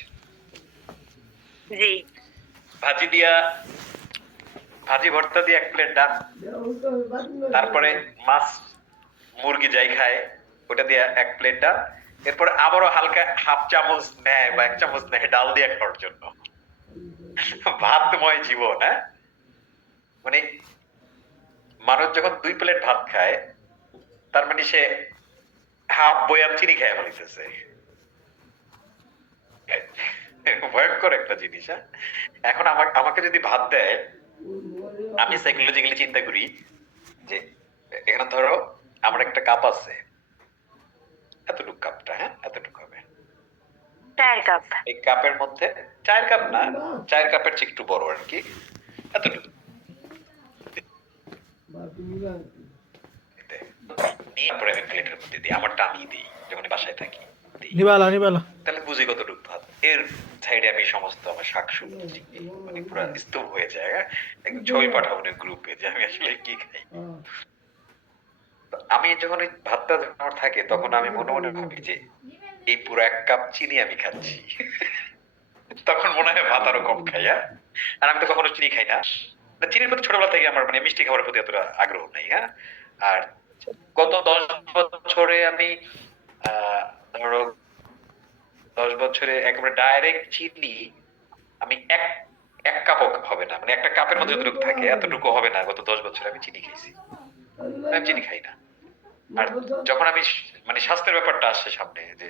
জি। ভাজি ভর্তা দিয়ে 1 প্লেট ডাল, তারপরে মাছ মুরগি যাই খায় ওটা দিয়ে 1 প্লেট ডাল, এরপরে আবারও হালকা হাফ চামচ নেয় বা 1 চামচ নেয় ডাল দিয়ে খাওয়ার জন্য। ভাতময় জীবন। হ্যাঁ, মানে মানুষ যখন 2 প্লেট ভাত খায় তার মানে সে হাফ বয়াম চিনি খেয়ে ফেলিতেছে। ভয়ঙ্কর একটা জিনিস। হ্যাঁ, এখন আমাকে যদি ভাত দেয়, আমি সাইকোলজিক্যালি চিন্তা করি যে এখানে ধরো আমার একটা কাপ আছে, এতটুকু কাপটা, হ্যাঁ এতটুকু হবে, 4 কাপ। এই কাপের মধ্যে 4 কাপ না, 4 কাপের চেয়ে একটু বড় আর কি, এতটুকু নিয়ে পরে আমি প্লেটের মধ্যে দিই, আমারটা আমি দিই যখন বাসায় থাকি। তাহলে বুঝি কতটুকু ভাত। এর সাইডে আমি সমস্ত আমার শাকসবজি মানে পুরো স্তূপ হয়ে যায়। একদম ছবি পাঠাবো গ্রুপে যে আমি আসলে কি খাই। আমি যখন এই ভাতটা আমার থাকে তখন আমি মনে মনে ভাবি যে এই পুরো 1 কাপ চিনি আমি খাচ্ছি। তখন মনে হয় ভাত আরো কম খাই। আর আমি তো কখনো চিনি খাই না, চিনির প্রতি ছোটবেলা থেকে আমার মানে মিষ্টি খাবারের প্রতি এতটা আগ্রহ নেই। হ্যাঁ, আর গত 10 বছরে আমি ধরো 10 বছরে একেবারে ডাইরেক্ট চিনি আমি এক কাপও হবে না, মানে একটা কাপের মধ্যে যতটুকু থাকে এতটুকু হবে না। গত 10 বছরে আমি চিনি খাইছি, আমি চিনি খাই না। আর যখন আমি মানে স্বাস্থ্যের ব্যাপারটা আসছে সামনে, যে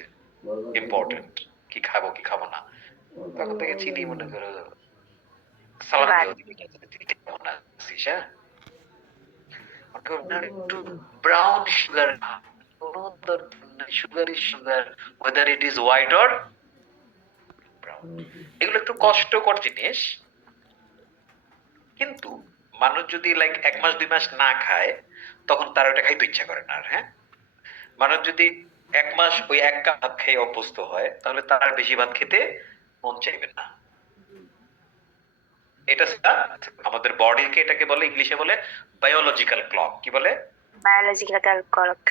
ইম্পর্টেন্ট, কি খাবো কি খাবো না। তখন থেকে চিনি মনে করো সালাম দিও, দিদি কেমন আছিস, হ্যাঁ একটু brown sugar, sugar is sugar, weather it is white or brown. এগুলো একটু কষ্টকর জিনিস, কিন্তু মানুষ যদি লাইক 1 মাস 2 মাস না খায় তখন তার ওটা খাইতে ইচ্ছা করে না আর। হ্যাঁ, মানুষ যদি 1 মাস ওই 1 কাপ ভাত খেয়ে অভ্যস্ত হয় তাহলে তার আর বেশি ভাত খেতে মন চাইবে না। এটা আমাদের বডিকে, এটাকে বলে ইংলিশে বলে বায়োলজিক্যাল ক্লক। কি বলে? Biological clock.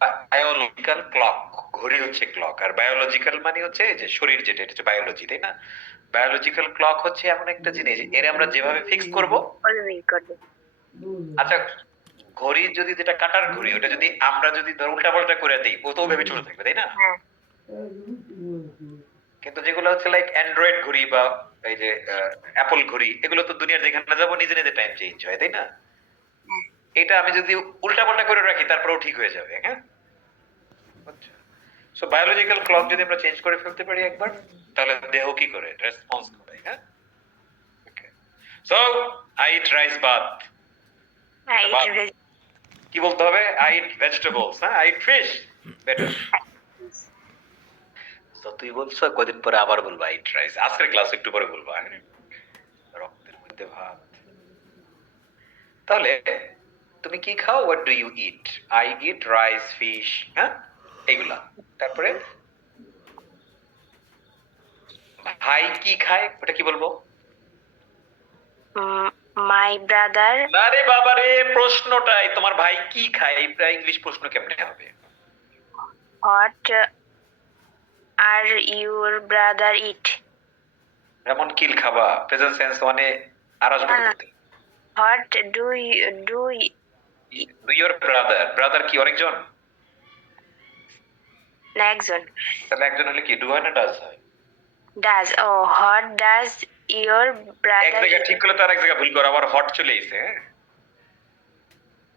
বায়োলজিক্যাল ক্লক, ঘড়ি হচ্ছে ক্লক, আর বায়োলজিক্যাল মানে হচ্ছে যে শরীর, যেটা এটা হচ্ছে বায়োলজি, তাই না? বায়োলজিক্যাল ক্লক হচ্ছে এমন একটা জিনিস, এর আমরা যেভাবে ফিক্স করব। আচ্ছা, ঘড়ি যদি, যেটা কাটার ঘড়ি, ওটা যদি আমরা যদি ধর উল্টা পাল্টা করে দিই, ও তো ওইভাবে চলে থাকবে, তাই না? কিন্তু যেগুলো হচ্ছে লাইক অ্যান্ড্রয়েড ঘড়ি বা এই যে অ্যাপল ঘড়ি, এগুলো তো দুনিয়ার যেখানে যাবো নিজে নিজে টাইম চেঞ্জ হয়, তাই না? এটা আমি যদি উল্টা পাল্টা করে রাখি তারপরেও ঠিক হয়ে যাবে। হ্যাঁ, সো বায়োলজিক্যাল ক্লক যদি আমরা চেঞ্জ করে ফেলতে পারি একবার, তাহলে দেহ কি করে রেসপন্স করে। হ্যাঁ, ওকে। সো আই ইট রাইস ভাত, কি বলতে হবে? আই ইট ভেজিটেবলস, হ্যাঁ, আই ইট ফিশ, বেটার। তো তুই বলছো কদিন পরে আবার বলবো আই ইট রাইস, আজকের ক্লাস একটু পরে বলবো। রক্তের মধ্যে ভাত। তাহলে তুমি কি খাও? What do you eat? I eat rice, fish, হ্যাঁ, এইগুলা। তারপরে ভাই কি খায়, ওটা কি বলবো? My brother. আরে বাবা রে, প্রশ্নটাই তোমার ভাই কি খায়, এটা ইংলিশ প্রশ্ন কেমনে হবে? হোয়াট আর ইউর ব্রাদার ইট। এমন কিল খাবা, প্রেজেন্ট সেন্স মানে আর আসবে বলতে। What do do your brother, brother কি অনেকজন না একজন? তাহলে একজন হলে কি ডু হয় না ডাজ হয়? ডাজ। ও, হোয়াট ডাজ ইউর এক ব্রাদার জায়গা ঠিক করলে তো আর এক জায়গা ভুল করো, আবার হট চলে এসে।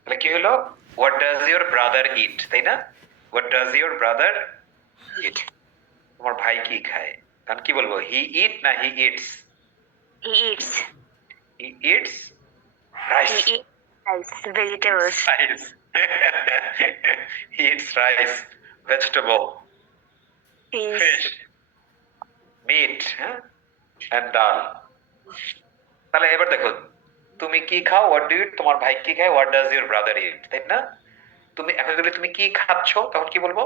তাহলে কি হলো? হোয়াট ডাজ ইউর ব্রাদার ইট, তাই না? হোয়াট ডাজ ইউর ব্রাদার ইট, তোমার ভাই কি খায়। তাহলে কি বলবো? হি ইট না he eats? He eats. He eats rice. He eats rice, vegetables. Rice. He eats rice, vegetable, fish, meat, and dal. তাহলে এবার দেখো, তুমি কি খাও? হোয়াট ডু ইউ ইট? তোমার ভাই কি খায়? হোয়াট ডাজ ইউর ব্রাদার ইট, তাই না? তুমি এখন যদি তুমি কি খাচ্ছ তখন কি বলবো?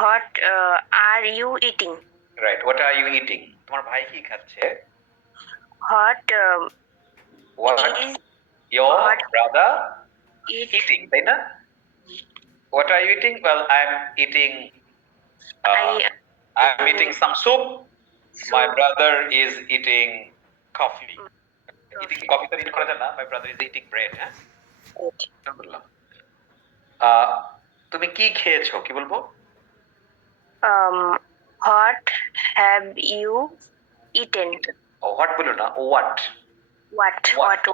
What are you eating. Right, what are you eating? তোমার ভাই কি খাচ্ছে? What what your brother eating, তাই না? What are you eating? Well, I'm eating I'm eating some soup. My brother is eating coffee. Eating coffee তো read করা যায় না? My brother is eating bread, হ্যাঁ? বললাম। তুমি কি খেয়েছো, কি বলবো? What have you eaten. ও হোয়াট বলো না, what? What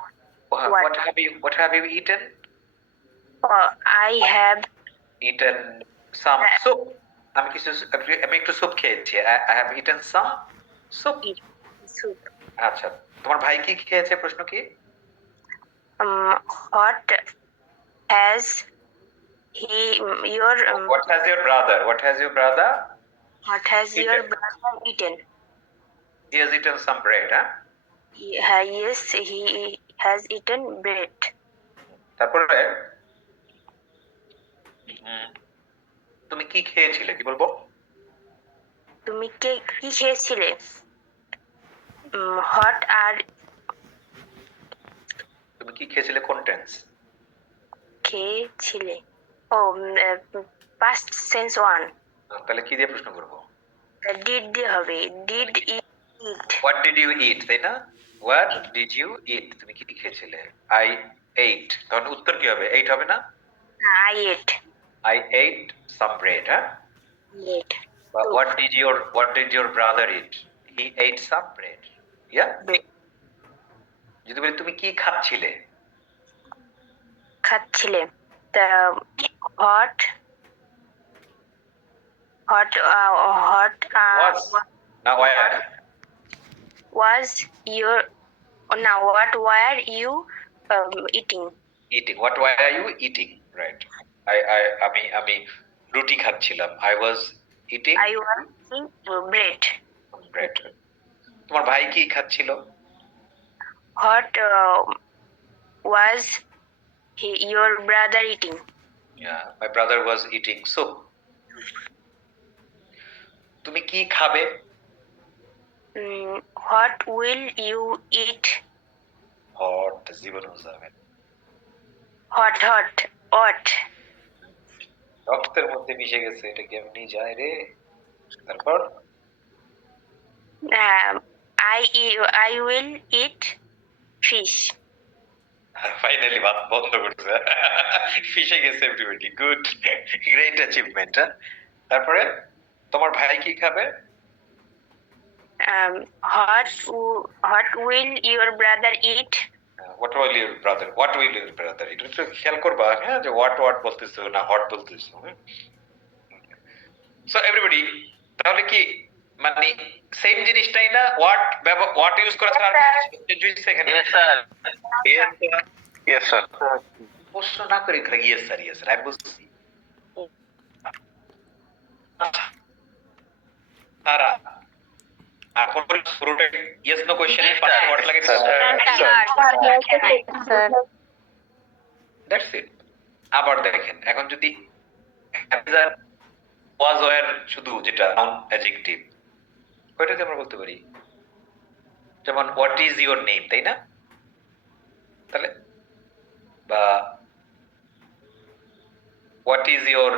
What have you eaten? I have eaten some soup. আমি একটু স্যুপ খেয়েছি। I have eaten some soup. soup. আচ্ছা, তোমার ভাই কি খেয়েছে, প্রশ্ন কি? What has your What has your brother? What has your brother? What has your brother eaten? He has eaten some bread, huh? Yes, he has eaten bread. তারপরে তুমি কি খেয়েছিলে, কি বলবো? তুমি কি খেয়েছিলে? What are তুমি কি খেয়েছিলে কোন টেন্স? খেয়েছিলে, ও past tense one. তাহলে কি দিয়ে প্রশ্ন করব? Did দিয়ে হবে। Did eat. What did you eat, তাই না? What did you eat? তুমি কি খেয়েছিলে? I ate. তখন উত্তর কি হবে? ate হবে না? I ate. I ate some bread, huh? Ate. What did your brother eat? He ate some bread. Yeah? যদি বলি তুমি কি খাচ্ছিলে? খাচ্ছিলে। What What Was. Now where? was your now what were you eating? Eating. What why are you eating? Right. আমি রুটি খাচ্ছিলাম। I was eating I was eating bread. bread. তোমার ভাই কি খাচ্ছিল? What was your brother eating? Yeah, my brother was eating soup. তুমি কি খাবে? What will you eat? Hot জীবনও যাবে। Hot. রক্তের মধ্যে মিশে গেছে, এটা কেমনি যায় রে? তারপর I will eat fish. Finally ভাত বন্ধ করছে। ফিশে গেছে এভরিবডি। Good, great achievement. তারপরে তোমার ভাই কি খাবে? What will your brother eat? What will your brother eat? একটু খেয়াল করবা, হ্যাঁ, যে what বলতেছো না হট বলতেছো। সো এভরিবডি, তাহলে কি মানে সেম জিনিসটাই না? হোয়াট ইউজ করা ছাড়া আর কিছু এখানে? Yes, sir. Yes, sir. Yes, sir. প্রশ্ন না করে খালি ইয়েস স্যার আমি বুঝছি। তারা এখন পুরোটা ইয়েস নো কোশ্চেনের পাশে হোয়াট লাগে দ্যাটস ইট। আবার দেখেন, এখন যদি ওয়াজ ওয়্যার শুধু যেটা নাউন অ্যাডজেক্টিভ, ওইটাতে আমরা বলতে পারি যেমন হোয়াট ইজ ইওর নেম, তাই না? তাহলে বা হোয়াট ইজ ইওর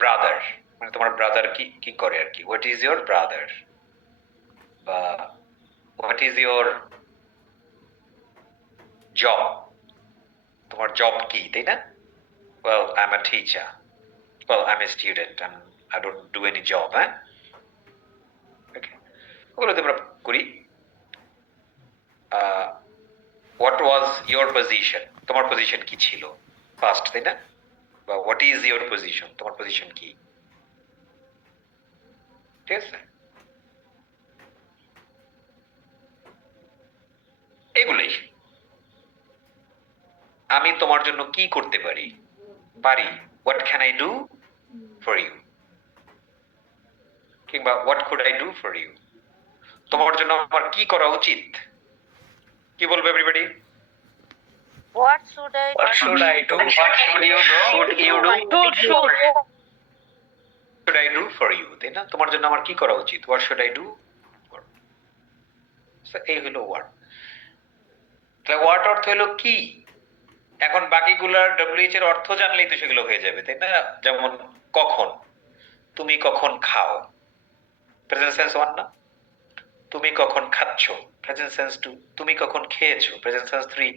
ব্রাদার, মানে তোমার ব্রাদার কি করে আর কি, হোয়াট ইজ ইওর ব্রাদার। বা হোয়াট ইজ ইওর জব, তোমার জব কি, তাই না? Well I am a teacher, well I M a student, I don't do any job. হ্যাঁ, ওকে, ওগুলো আমরা করি। হোয়াট ওয়াজ ইওর পজিশন, তোমার পজিশন কি ছিল ফার্স্ট, তাই না? বা হোয়াট ইজ ইওর পজিশন, তোমার পজিশন কি, ঠিক আছে? এগুলোই আমি তোমার জন্য কি করতে পারি, what can I do for you, কিংবা what could I do for you, তোমার জন্য আমার কি করা উচিত। কি বলবো everybody? What should I What should I do? What should you do? Should you do? should I do for you, তাই না? তোমার জন্য আমার কি করা উচিত, what should I do for, so এই হলো ওয়ার্ড। তাহলে ওয়ার্ড অর্থ হলো কি। এখন বাকিগুলার WH এর অর্থ জানলেই তো সেগুলো হয়ে যাবে, তাই না? যেমন কখন, তুমি কখন খাও, প্রেজেন্ট সেন্স 1 না? তুমি কখন খাচ্ছ, প্রেজেন্ট সেন্স 2। তুমি কখন খেয়েছো, প্রেজেন্ট সেন্স 3।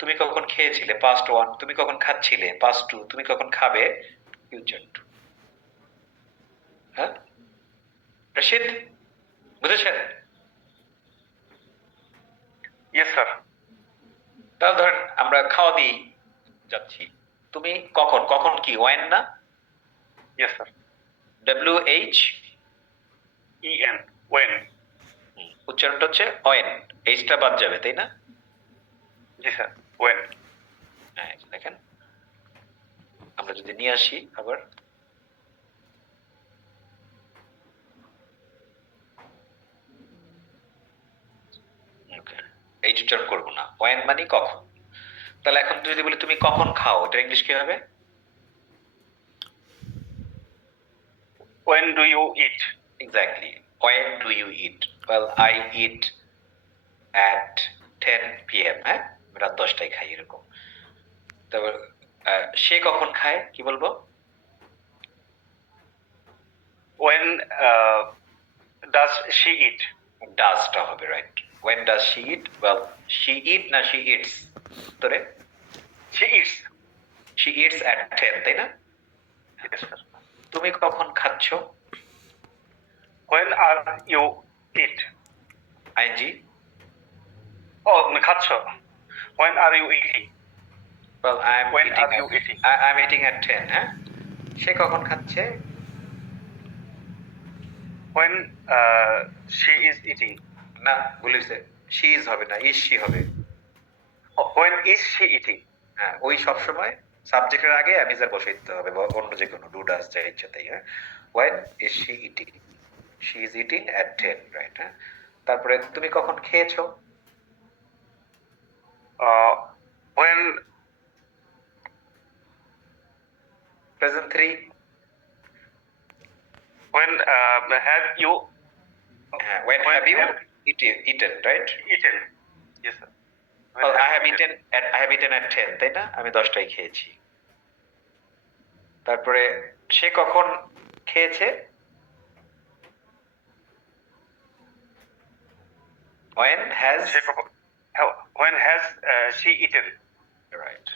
তুমি কখন খেয়েছিলে, পাস্ট 1। তুমি কখন খাচ্ছিলে, পাস্ট 2। তুমি কখন খাবে, ফিউচার 2। হ্যাঁ, রশিদ বুঝেছেন? Yes, sir. তাহলে ধরেন আমরা খাওয়া দিয়ে যাচ্ছি, তুমি কখন কি, ওয়েন না? Yes, sir. WH EN. When? উচ্চারণটা হচ্ছে ওয়েন, এইচটা বাদ যাবে, তাই না? Yes, sir. When? হ্যাঁ, দেখেন আমরা যদি নিয়ে আসি আবার, এইচ উচ্চারণ করবো না, ওয়েন মানে কখন। তাহলে এখন যদি বলি তুমি কখন খাও, এটা ইংলিশ কি হবে? When do you eat? Exactly. When do you eat? Well, I eat at 10 p.m. হ্যাঁ, রাত 10টায় খাই এরকম। তারপর সে কখন খায়, কি বলবো? When does she eat? ডাজটা হবে, right. When does she eat? Well, she eat না she eats? তোরে She eats. she eats at 10, তাই না? Yes, sir. তুমি কখন খাচ্ছ? When are you eat? ING? Oh, খাচ্ছো. When are you eating? Well, When are you eating? I'm eating at 10, হ্যাঁ? সে কখন খাচ্ছে? when she is eating. না, বলেছে শি ইজ হবে না, ইজ শি হবে। When is she eating? হ্যাঁ, ওই সবসময় সাবজেক্টের আগে অ্যামিজার বসে দিতে হবে, বা অন্য যে কোনো ডু ডাজ যা ইচ্ছা তাই। হ্যাঁ, when is she eating? She is eating at 10, right? হ্যাঁ, তারপরে তুমি কখন খেয়েছো? When present 3। when have you হ্যাঁ, when have you eaten, right? eaten? Yes, sir. When Well, I have eaten at 10, তাই না? আমি 10টায় খেয়েছি। তারপরে সে কখন খেয়েছে? When has When has she eaten? right.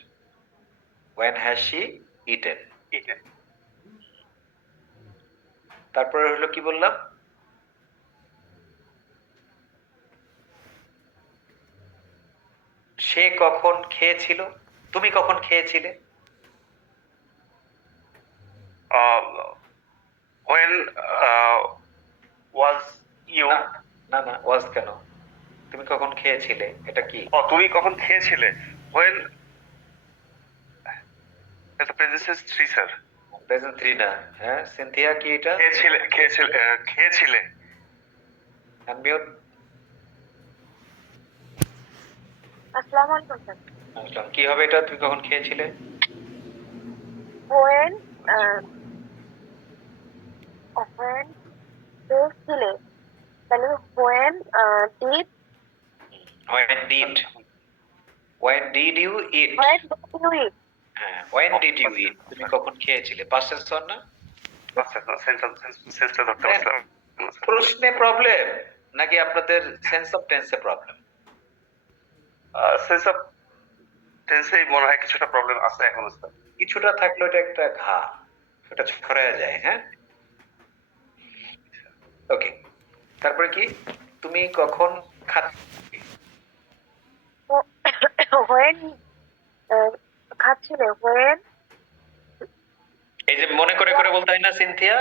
When has she eaten? Eaten. তারপরে হলো কি বললাম? সে কখন খেয়েছিল? তুমি কখন খেয়েছিলে? When was you? না না, was কেন? তুমি কখন খেয়েছিলে, এটা কি? তুমি কখন খেয়েছিলে? When এটা প্রেজেন্ট টেন্স 3 স্যার। প্রেজেন্ট 3 না। হ্যাঁ, সিনথিয়া কি এটা? খেয়েছিলে। আনমিউট। আসসালামু আলাইকুম স্যার। আসলাম। কি হবে এটা, তুমি কখন খেয়েছিলে? when খেয়েছিলে, তাহলে when did when did you eat? when did you eat? হ্যাঁ, when did you eat? তুমি কখন খেয়েছিলে? পাস্ট টেন্স না? সেন্সটা ধরতে পারছিলাম। প্রশ্নে প্রবলেম নাকি আপনাদের সেন্স অফ টেন্সে প্রবলেম? সেন্স অফ টেন্সে মনে হয় কিছুটা প্রবলেম আছে এখন স্যার। কিছুটা থাকলে এটা একটা ঘা, সেটা ছড়ায় যায়। হ্যাঁ, ওকে। তারপরে কি, তুমি কখন when খাচ্ছিলে, when এই যে মনে করে করে বলতে হয় না সিনথিয়া,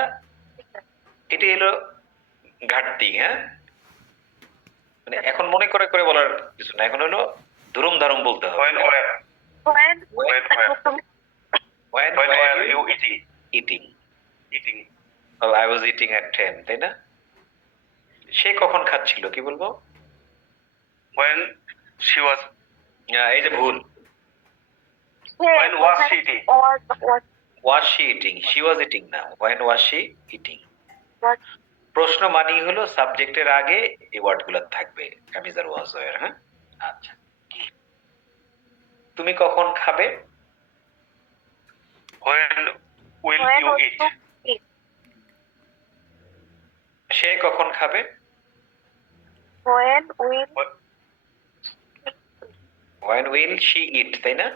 এটি হলো ঘাটতি। হ্যাঁ, মানে এখন মনে করে করে বলার কিছু না, এখন হলো দুরুম দারুম বলতে হবে। When were you eating? eating? Well, I was eating at 10, তাই না? সে কখন খাচ্ছিল, কি বলবো? When she was এই যে ভুল। When was she eating? Was she eating? She was eating না। When was she eating? প্রশ্ন মানি হলো সাবজেক্টের আগে এই ওয়ার্ডগুলো থাকবে, অ্যামিজার ওয়াজ ওয়্যার। হ্যাঁ, আচ্ছা। তুমি কখন খাবে? When will you eat? সে কখন খাবে? When will she eat, তাই না?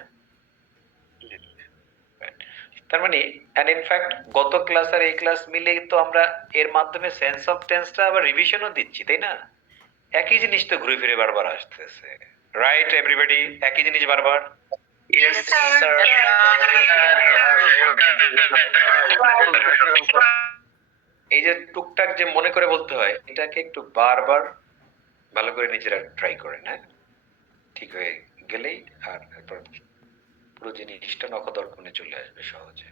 তার মানে and in fact গত ক্লাস আর এই ক্লাস মিলে তো আমরা এর মাধ্যমে সেন্স অফ টেন্সটা আবার রিভিশনও দিচ্ছি, তাই না? একই জিনিস তো ঘুরে ফিরে বারবার আসতেছে, রাইট এভরিবডি? একই জিনিস বারবার। Yes, sir. এই যে টুকটাক যে মনে করে বলতে হয়, এটাকে একটু বারবার ভালো করে নিজেরা ট্রাই করেন। হ্যাঁ, ঠিক হয়ে গেলেই আর এরপর পুরো জিনিসটা নখদর্পণে চলে আসবে সহজে।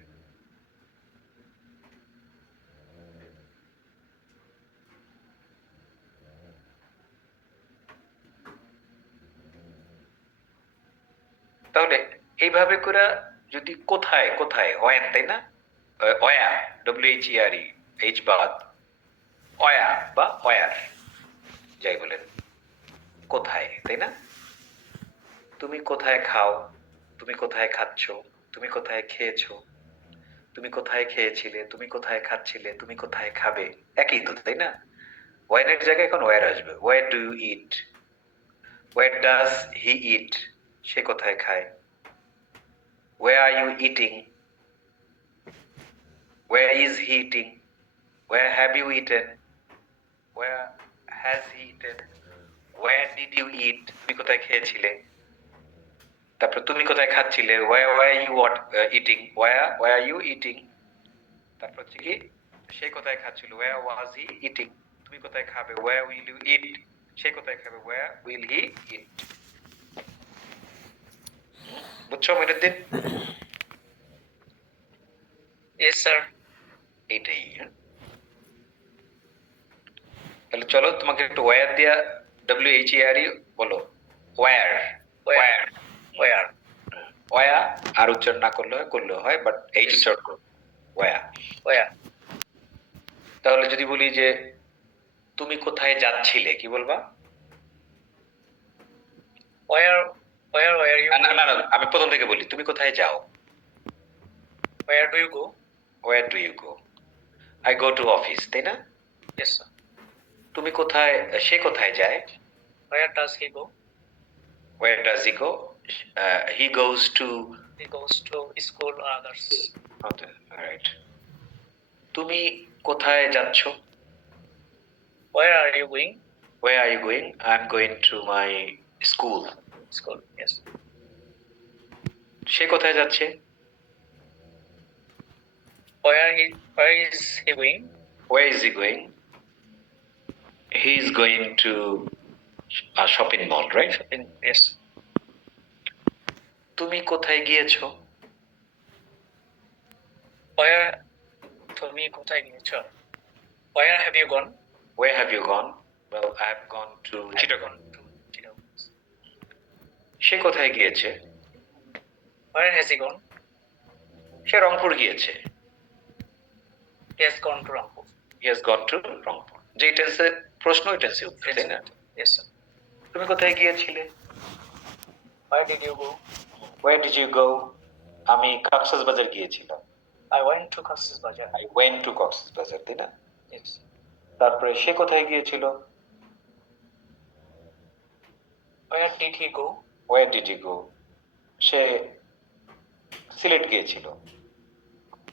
তাহলে এইভাবে করে যদি কোথায় কোথায় ওয়েন, তাই না? ওয়া, WHERE, এইচ বাদ, ওয়া বা ওয়ার যাই বলেন, কোথায়, তাই না? তুমি কোথায় খাও, তুমি কোথায় খাচ্ছ, তুমি কোথায় খেয়েছো, তুমি কোথায় খেয়েছিলে, তুমি কোথায় খাচ্ছিলে, তুমি কোথায় খাবে, একই তো, তাই না? ওয়েনের জায়গায় এখন ওয়ার আসবে। Where do you eat? Where does he eat? সে কোথায় খায়? Where are you eating? Where is he eating? Where have you eaten? Where has he eaten? Where did you eat? তুমি কোথায় খেয়েছিলে? তারপর তুমি কোথায় খাচ্ছিলে? Where were you eating? Where are you eating? তারপর হচ্ছে কি সে কোথায় খাচ্ছিল, where was he eating? তুমি কোথায় খাবে, where will you eat? সে কোথায় খাবে, where will he eat? বুঝছো মইনুদ্দিন? Yes, sir. এইটাই। হ্যাঁ? তাহলে চলো তোমাকে একটু ওয়্যার দিয়া WHERE বলো, ওয়্যার Where? Where? ওয়া আর উচ্চারণ না করলেও হয় বাট এইচ উচ্চারণ করো, ওয়া। Where? তাহলে যদি বলি যে তুমি কোথায় যাচ্ছিলে, কি বলবা? Where were you? না না না, আমি প্রথম থেকে বলি, তুমি কোথায় যাও? Where do you go? Where do you go? I go to office, তাই না? Yes, sir. তুমি কোথায়, সে কোথায় যায়? Where does he go? Where does he go? He goes to He goes to school or others. okay, right. তুমি কোথায় যাচ্ছ? Where are you going? Where are you going? I'm going to my school. School. Yes. সে কোথায় যাচ্ছে? Where is he going? Where is he going? He is going to a shopping mall, right? Yes. তুমি কোথায় গিয়েছো? Where তুমি কোথায় গিয়েছো? Where have you gone? Where have you gone? Well, I have gone to Chittagong. সে কোথায় গিয়েছে? Where has he gone? সে রংপুর গিয়েছে। He has gone to Rampur. He has gone to Rangpur. যে টেন্সে প্রশ্ন, ওই টেন্সে উত্তর, তাই না? Yes, sir. তুমি কোথায় গিয়েছিলে? Where did you go? Where did you go? আমি কক্সবাজার গিয়েছিলাম। I went to Cox's Bazar. I went to Cox's Bazar, তাই না? Yes. তারপরে সে কোথায় গিয়েছিল? Where did he go? Where did he go? সে সিলেট গিয়েছিল।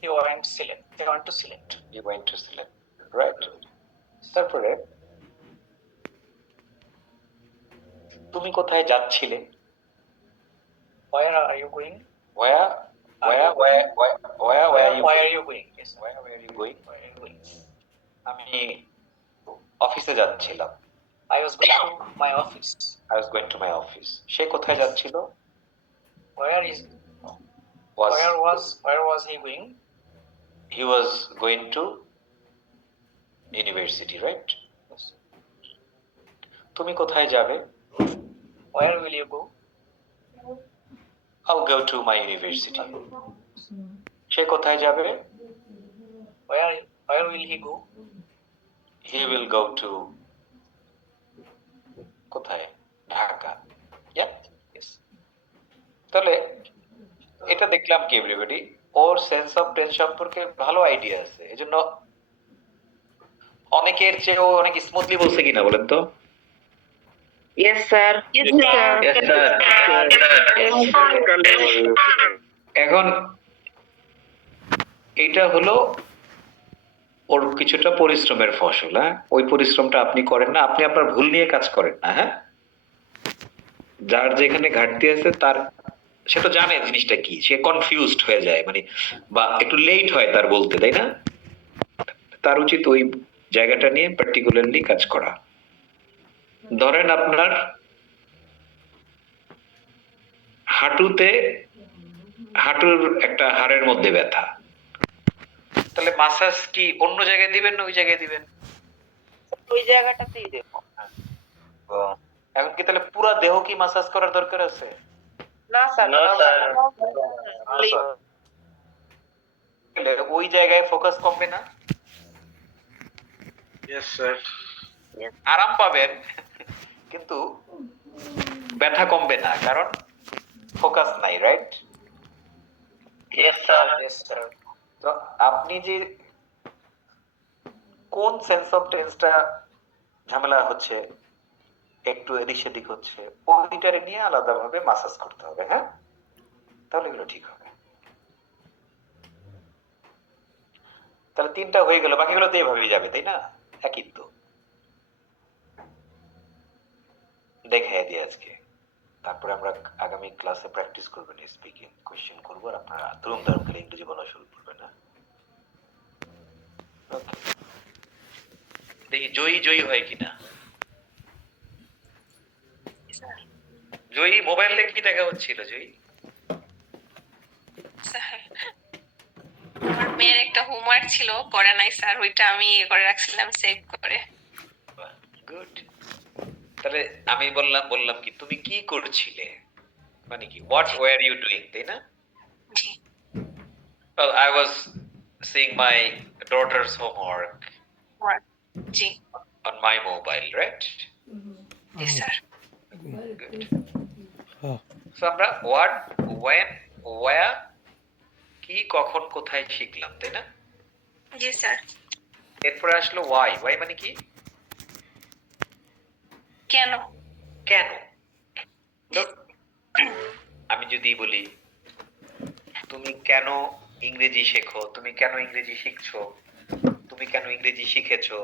He went Silet. He went to Silet. He went to Silet, right? তারপরে তুমি কোথায় যাচ্ছিলে? Where are you going? Where are you Why are you going? Yes, sir. where are you going? Where are you going? আমি অফিসে যাচ্ছিলাম। I was going to my office. I was going to my office. সে কোথায় যাচ্ছিল? Where was he going? He was going to university, right? Yes. তুমি কোথায় যাবে? Where will you go? I'll go to my university. সে কোথায় যাবে? Where will he go? He will go to কোথায়? ঢাকা। Yeah? Yes. তাহলে এটা দেখলাম কি everybody or sense of tense সম্পর্কে ভালো আইডিয়া আছে, এজন্য অনেকের চেয়ে ও অনেক স্মুথলি বলছে কিনা বলেন তো? Yes, sir. Yes, sir. Yes, sir. এখন এটা হলো ওর কিছুটা পরিশ্রমের ফসল। হ্যাঁ, ওই পরিশ্রমটা আপনি করেন না, আপনি আপনার ভুল নিয়ে কাজ করেন না। হ্যাঁ, যার যেখানে ঘাটতি আছে তার সে তো জানে জিনিসটা কি, সে কনফিউজড হয়ে যায়, মানে বা একটু লেট হয় তার বলতে, তাই না? তার উচিত ওই জায়গাটা নিয়ে পার্টিকুলারলি কাজ করা। ধরেন আপনার হাঁটুর একটা হাড়ের মধ্যে ব্যথা, তাহলে মাসাজ কি অন্য জায়গায় দিবেন না ওই জায়গায় দিবেন? ওই জায়গাটাতেই দেবো। এখন কি তাহলে পুরো দেহ কি মাসাজ করার দরকার আছে? না স্যার, No, sir. ওই জায়গায় ফোকাস কমবে না? Yes, sir. আরাম পাবেন কিন্তু ব্যথা কমবে না, কারণ ফোকাস নাই, right? Yes, sir. Yes, sir. তো আপনি যে কোন সেন্স অফ টেন্সটা ঝামেলা হচ্ছে, একটু এদিক সেদিক হচ্ছে, ওইটারে নিয়ে আলাদাভাবে মাসাজ করতে হবে। হ্যাঁ, তাহলে এগুলো ঠিক হবে। তাহলে 3টা হয়ে গেল, বাকিগুলো তো এইভাবেই যাবে, তাই না? একই তো দেখাই দিই আজকে। তারপরে আমরা আগামী ক্লাসে প্র্যাকটিস করবেন, স্পিকিং কোশ্চেন করবো, আর আপনারা ধুমধাম করে ইংরেজি বলা শুরু করবেন। না দেখি জয়ী জয়ী হয় কিনা। স্যার জয়ী মোবাইলে কি দেখা হচ্ছিল জয়ী? স্যার আমার মেয়ের একটা হোমওয়ার্ক ছিল করে নাই স্যার, ওইটা আমি ইয়ে করে রাখছিলাম সেভ করে। গুড। তাহলে আমি বললাম কি তুমি কি করছিলে, মানে কি হোয়াট ওয়্যার ইউ ডুইং, তাই না? জি Well, I was seeing my daughter's homework homework G on my mobile, right? G sir Good. So আমরা what, when, where, কি, কখন, কোথায় শিখলাম, তাই না? জি স্যার। এরপরে আসলো why. Why মানে কি? কেন? কেন? Look, আমি যদি বলি তুমি কেন ইংরেজি শেখো, তুমি কেন ইংরেজি শিখছো, তুমি কেন ইংরেজি শিখেছো,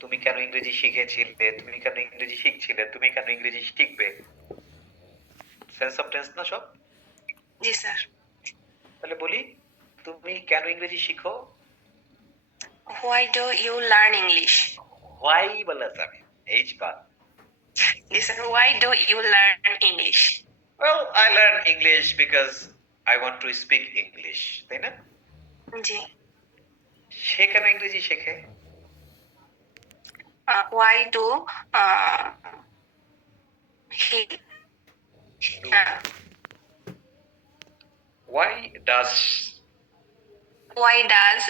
তুমি কেন ইংরেজি শিখেছিলে, তুমি কেন ইংরেজি শিখছিলে, তুমি কেন ইংরেজি শিখবে, সেন্স অফ টেন্স না সব? জি স্যার। তাহলে বলি তুমি কেন ইংরেজি শিখো? Why do you learn English? Why বলা যাবে, এইচ বাদ। জি sir. Why do you learn English? Well, I learn English because I want to speak English, তাই না? জি। সে কেন ইংরেজি শেখে? Why do he Why does why does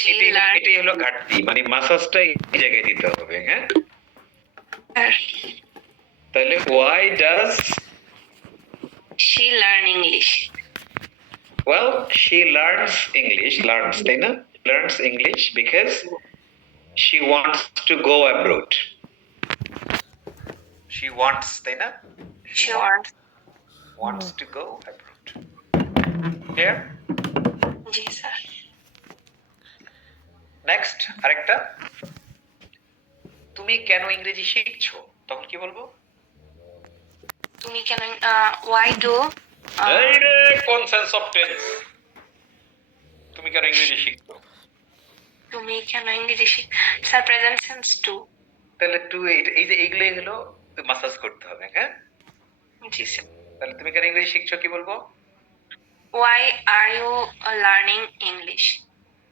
she learn? এটাই হলো ঘাটতি, মানে মাসাজটা এই জায়গায় দিতে হবে, হ্যাঁ? তাহলে why does She learn English? well she learns তাই না? Learns English because she wants to go abroad. She wants, তাই না? She wants to go abroad. Clear? G sir. Next আরেকটা, তুমি কেন ইংরেজি শিখছো, তখন কি বলবো? তুমি কেন why do এই রে কোন সেন্স অফ টেন্স, তুমি কেন ইংরেজি শিখছো? তুমি কেন ইংরেজি স্যার প্রেজেন্ট সেন্স টু। তাহলে টু এই যে এইগুলোই হলো মাসাজ করতে হবে, হ্যাঁ? জি স্যার। তাহলে তুমি কেন ইংরেজি শিখছো কি বলবো? Why are you learning English?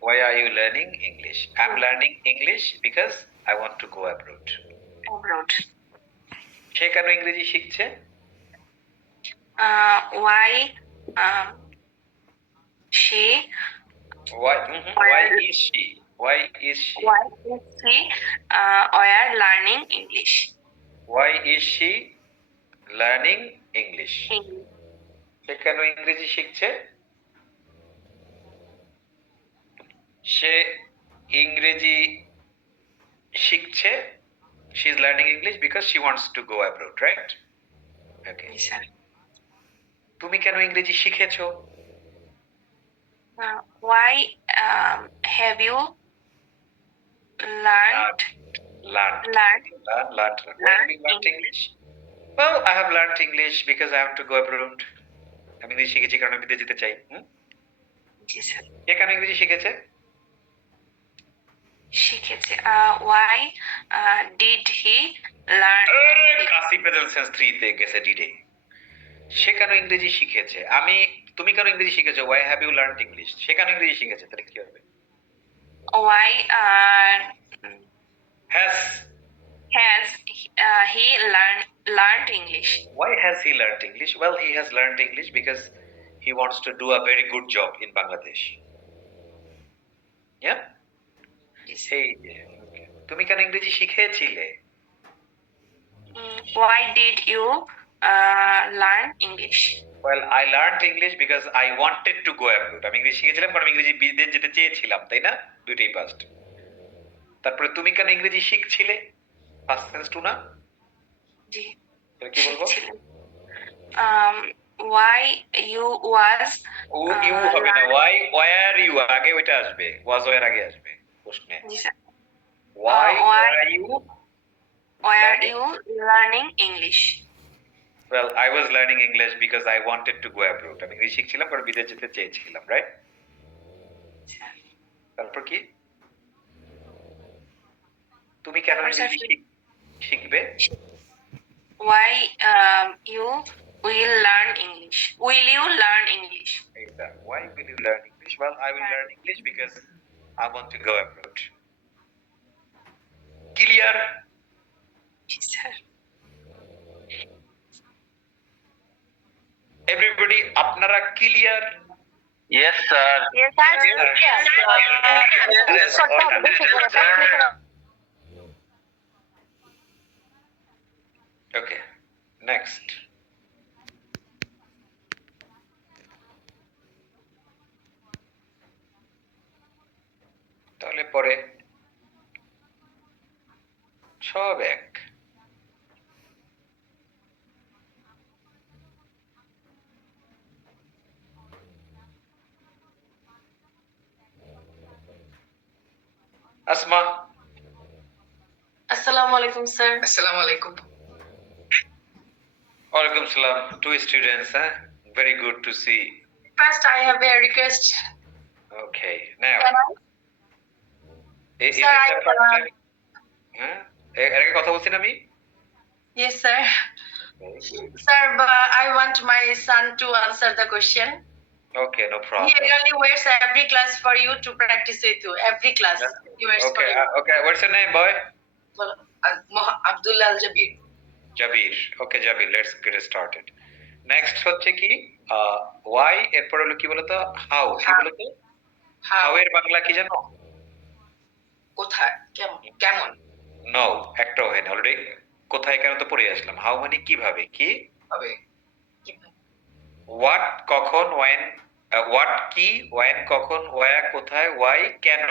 Why are you learning English? I'm learning English because I want to go abroad. Abroad. সে কেন ইংরেজি শিখছে? Why she Why is she? Why is she? why is she were learning English? Why is she learning English? English. সে কেন ইংরেজি শিখছে? সে ইংরেজি শিখছে, she is learning English because she wants to go abroad, right? Okay. Yes, sir. তুমি কেন ইংরেজি শিখেছো? Why have you learned Learned English? Well, I have learned English because I have to go abroad. আমি ইংরেজি শিখেছি কারণ আমি বিদেশে যেতে চাই। জি স্যার। কে কেন ইংরেজি শিখেছে? শিখেছে। Why did he learn? কাসি প্রেজেন্ট সেন্স 3 তে গেছে ডিডে। সে কেন ইংরেজি শিখেছে? তুমি কেন ইংরেজি শিখেছো? Why have you learned English? সে কেন ইংরেজি শিখেছে? তাহলে কি হবে? Why Has he learned English? Why has he learned English? Well, he has learned English because he wants to do a very good job in Bangladesh. Yeah? Yes. Hey, okay. তুমি কেন ইংরেজি শিখেছিলে? Why did you learn English? Well, I learned English because I wanted to go abroad. আমি ইংরেজি শিখেছিলাম কারণ আমি ইংরেজি বিদেশ যেতে চেয়েছিলাম, তাই না? দুইটাই পাস্ট। তারপরে তুমি কেন ইংরেজি শিখছিলে? পাস্ট টেন্স টু না? জি। কি বলবো? Why you was you হবে না, why where you আগে ওইটা আসবে, was where আগে আসবে প্রশ্নে। জি sir. Why were you learning English? Well, I was learning English because I wanted to go abroad. আমি ইংরেজি শিখছিলাম কারণ বিদেশ যেতে চেয়েছিলাম, রাইট? তারপর কি? তুমি কেন তারপর ইংরেজি স্যার শিখবে? why you will learn English? Will you learn English? Exactly. Why will you learn English? Well, I will learn English because I want to go abroad. Clear? Sir. Everybody, আপনারা clear? Yes, sir. Yes, Okay. Next. তাহলে পরে সব এক। Asma, Assalamu alaikum, sir. আসসালামু আলাইকুম। ওয়ালাইকুম সালাম। Two students, huh? Very good to see. First, I have a request. Okay. Now, Can I? is Sir, it the first time? হ্যাঁ, এর আগে কথা বলছি না আমি? Yes, sir. Sir, I want my son to answer the question. Okay, no He problem. really waits every class for you to practice with you. Every class. He waits for Okay, you. okay. What's your name, boy? Abdullah Al Jabir. Jabir. Okay, Jabir. Let's get started. Next হচ্ছে কি? Why এরপর হলো কি বলতো? How. কি বলতো? How এর বাংলা কি জানো? কোথায়? কেমন? No, একটাও হয় না অলরেডি। কোথায় কেন তো পড়ে আসলাম। How মানে কিভাবে? কি? হবে? What কখন, when, what কি, when কখন, where কোথায়, why কেন,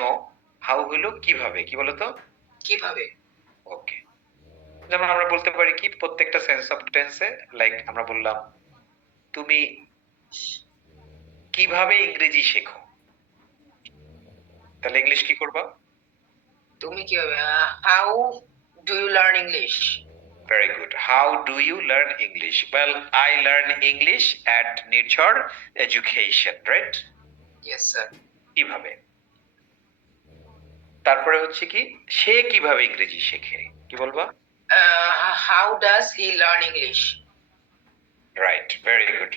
how হলো কিভাবে। কি বলতো? কিভাবে? ওকে। যেমন আমরা বলতে পারি কি প্রত্যেকটা সেন্স অফ টেন্সে লাইক আমরা বললাম তুমি কিভাবে ইংরেজি শেখো, তাহলে ইংলিশ কি করবা? তুমি কিভাবে? How do you learn English? Very good. How do you learn English? Well, I learn English at Nirchor Education, right? Yes sir. কিভাবে? তারপরে হচ্ছে কি সে কিভাবে ইংরেজি শেখে, কি বলবা? How does he learn English? Right, very good.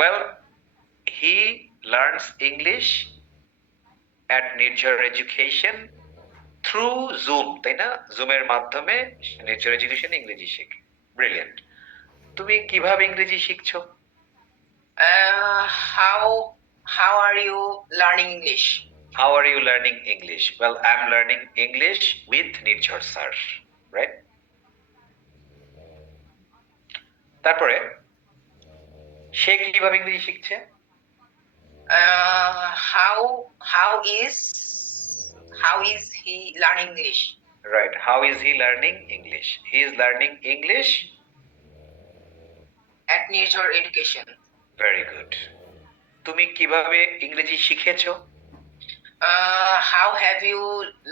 Well, he learns English at Nirchor Education through Zoom, তাই না? জুমের মাধ্যমে Nirchor Education ইংরেজি শেখে। Brilliant. তুমি কিভাবে ইংরেজি শিখছো? How are you learning English? How are you learning English? Well, I'm learning English with Nirchor sir, right? তারপরে সে কিভাবে ইংরেজি শিখছে? How is he learning English? Right. How is he learning English? He is learning English. At Nirchor Education. Very good. তুমি কিভাবে ইংরেজি শিখেছো? How have you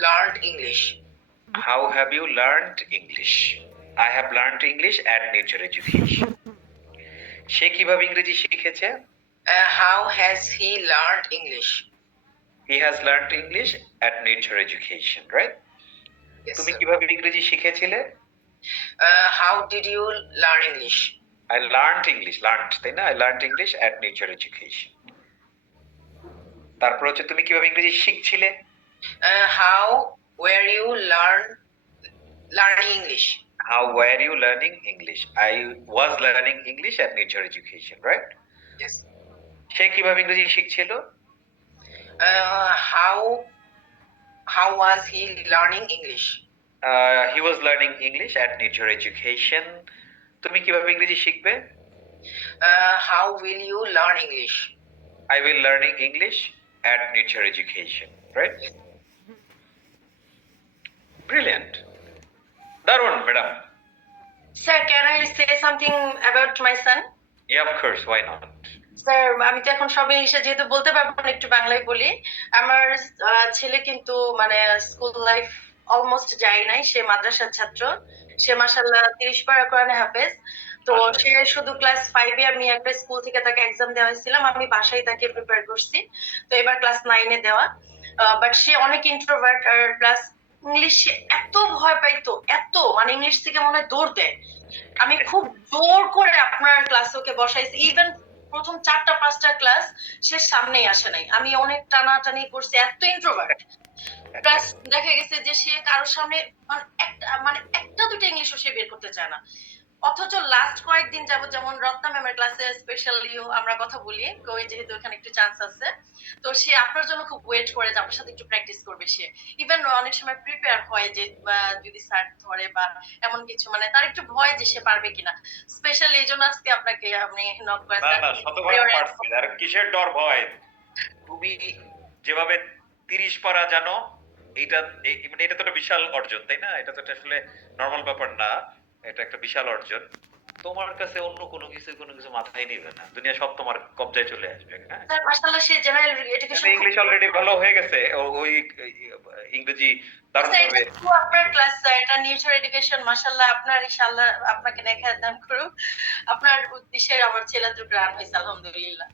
learned English? How have you learned English? I have learned English at Nirchor Education. সে কিভাবে ইংরেজি শিখেছে? How has he learned English? He has learned English at Nirchor Education, right? Yes, তুমি sir. কিভাবে ইংরেজি শিখেছিলে? How did you learn English? I learned English, তাই না? I learned English at Nirchor Education. তারপর হচ্ছে তুমি কিভাবে ইংরেজি শিখছিলে? How were you learning English? How were you learning English? I was learning English at Nirchor Education, right? Yes. সে কিভাবে ইংরেজি শিখছিল? How was he learning English? He was learning English at Nirchor Education. তুমি কিভাবে ইংরেজি শিখবে? How will you learn English? I will learning English at Nirchor Education, right? Brilliant. Darun, madam. Sir, can I say something about my son? Yeah, of course. Why not? Sir আমি তো এখন সব ইংলিশে যেহেতু বলতে পারবো না, একটু বাংলায় বলি। আমার ছেলে কিন্তু মানে স্কুল লাইফ অলমোস্ট যায় নাই, সে মাদ্রাসার ছাত্র। সে মাশাআল্লাহ 30 পারা কোরআনে হাফেজ। তো সে শুধু ক্লাস 5 এ আমি একটা স্কুল থেকে তাকে এক্সাম দেওয়া হয়েছিলাম, আমি বাসায় তাকে প্রিপেয়ার করছি। তো এবার ক্লাস 9 এ দেওয়া। বাট সে অনেক ইন্ট্রোভার্ট আর প্লাস ইংলিশে এত ভয় পাইতো, এত মানে ইংলিশ থেকে মনে হয় দৌড় দেয়। আমি খুব জোর করে আপনার ক্লাসে ওকে বসাইছি, ইভেন প্রথম 4টা 5টা ক্লাস সে সামনেই আসে নাই, আমি অনেক টানাটানি করছি, এত ইন্ট্রোভার্ট। প্লাস দেখা গেছে যে সে কারোর সামনে একটা দুটো ইংলিশও সে বের করতে চায় না। অথচ লাস্ট কয়েকদিন যাবত যেমন রত্না ম্যামের ক্লাসে স্পেশালি আমরা কথা বলি, ওই যেহেতু এখানে একটু চান্স আছে, তো সে আপনার জন্য খুব ওয়েট করে যে আপনার সাথে একটু প্র্যাকটিস করবে। সে ইভেন অনেক সময় প্রিপেয়ার হয় যে যদি স্যার ধরে বা এমন কিছু, মানে তার একটু ভয় যে সে পারবে কিনা। স্পেশালি এই জন্য আজকে আপনাকে আমি নক না না, শতভাগ পারছি। আর কিসের ডর ভয়? তুমি যেভাবে 30 পারা জানো, এটা মানে এটা তো একটা বিশাল অর্জন, তাই না? এটা তো আসলে নরমাল ব্যাপার না, এটা একটা বিশাল অর্জন। তোমার কাছে অন্য কোনো কিছু মাথায় নিবে না, দুনিয়া সব তোমার কবজায় চলে আসবে। হ্যাঁ, স্যার মাশাআল্লাহ সে জেনারেল এডুকেশন ইংলিশ অলরেডি ভালো হয়ে গেছে, ওই ইংরেজি দারুণ ভাবে। আপনার ক্লাস স্যার, এটা নিউচার এডুকেশন মাশাআল্লাহ, আপনার ইনশাআল্লাহ আপনাকে নেখায় দান করুক। আপনার উদ্দেশ্যে আমার ছেলে তো গ্রান হয়েছে আলহামদুলিল্লাহ।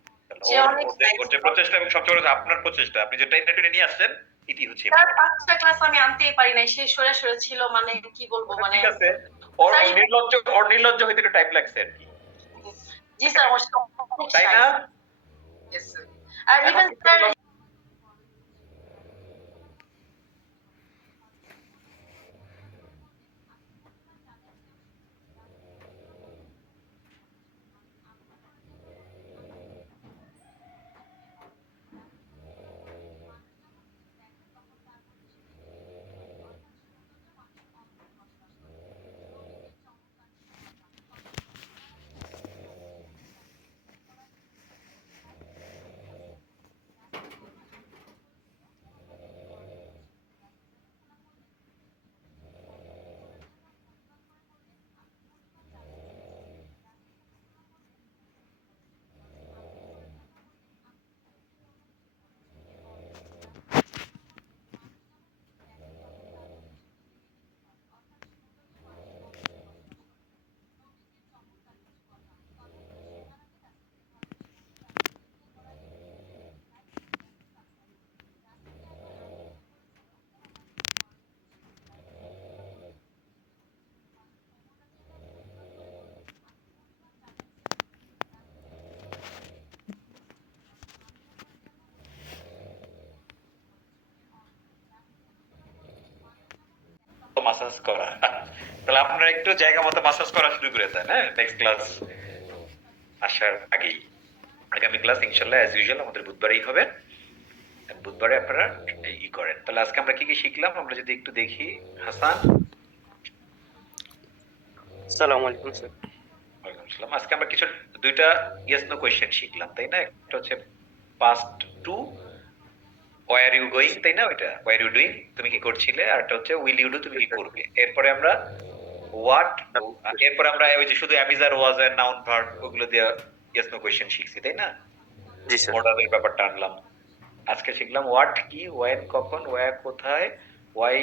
সে অনেক ওর যে প্রচেষ্টা এবং সবচেয়ে বড় আপনার প্রচেষ্টা, আপনি যেটা ইন্টারনেটে নিয়ে আসছেন, এটি হচ্ছে তার 5টা ক্লাস আমি আনতেই পারি নাই, সে সরে সরে ছিল, মানে কি বলবো, মানে ঠিক আছে। ওর নির্লজ্জ হইতে একটু টাইম লাগছে আর কি। জি স্যার, আমার তাই না? আর ইভেন স্যার মাসাজ করা, তাহলে আপনারা একটু জায়গা মতো মাসাজ করা শুরু করে দেন। হ্যাঁ, নেক্সট ক্লাস আসার আগেই। আগামী ক্লাস ইনশাআল্লাহ অ্যাজ ইউজুয়াল আমাদের বুধবারেই হবে, বুধবারে আপনারা ই করেন। তাহলে আজকে আমরা কি কি শিখলাম আমরা যদি একটু দেখি। হাসান, আসসালামু আলাইকুম স্যার। ওয়ালাইকুম আসসালাম। আজকে আমরা কিছু দুইটা ইয়েস নো কোয়েশ্চেন শিখলাম, তাই না? একটা হচ্ছে past two were you going, তাই না? ওইটা ওয়্যার ইউ ডুইং, তুমি কি করছিলে। আর একটা হচ্ছে উইল ইউ ডু, তুমি কি করবে। এরপরে আমরা হোয়াট, এরপরে আমরা ওই যে শুধু অ্যামিজ আর ওয়াজ এর নাউন ভার্ব ওগুলো দিয়ে ইয়েস নো কোয়েশ্চেন শিখছি, তাই না? জি স্যার। মডালের ব্যাপারটা আনলাম। আজকে শিখলাম হোয়াট কি, ওয়েন কখন, ওয়্যার কোথায়, ওয়াই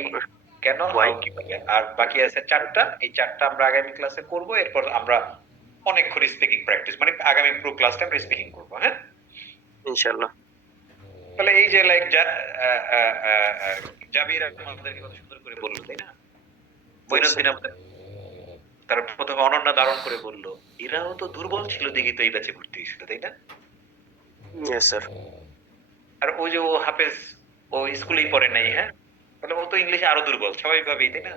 কেন, হাউ কিভাবে। আর বাকি আছে 4টা, এই 4টা আমরা আগামী ক্লাসে করব। এরপর আমরা অনেকক্ষণ স্পিকিং প্র্যাকটিস, মানে আগামী পুরো ক্লাসটা আমরা স্পিকিং করব। হ্যাঁ, ইনশাআল্লাহ। তাহলে এই যে লাইক জাবির আমাদেরকে কত সুন্দর করে বললো, তাই না? বৈনন্দিন আমাদের তার প্রথমে অনন্যা দারুণ করে বললো, এরাও তো দুর্বল ছিল দেখি তো এই ব্যাচে ভর্তি হয়েছিল, তাই না? Yes sir. আর ওই যে ও হাফেজ, ও স্কুলেই পড়ে নাই। হ্যাঁ, তাহলে ও তো ইংলিশে আরো দুর্বল স্বাভাবিকভাবেই, তাই না?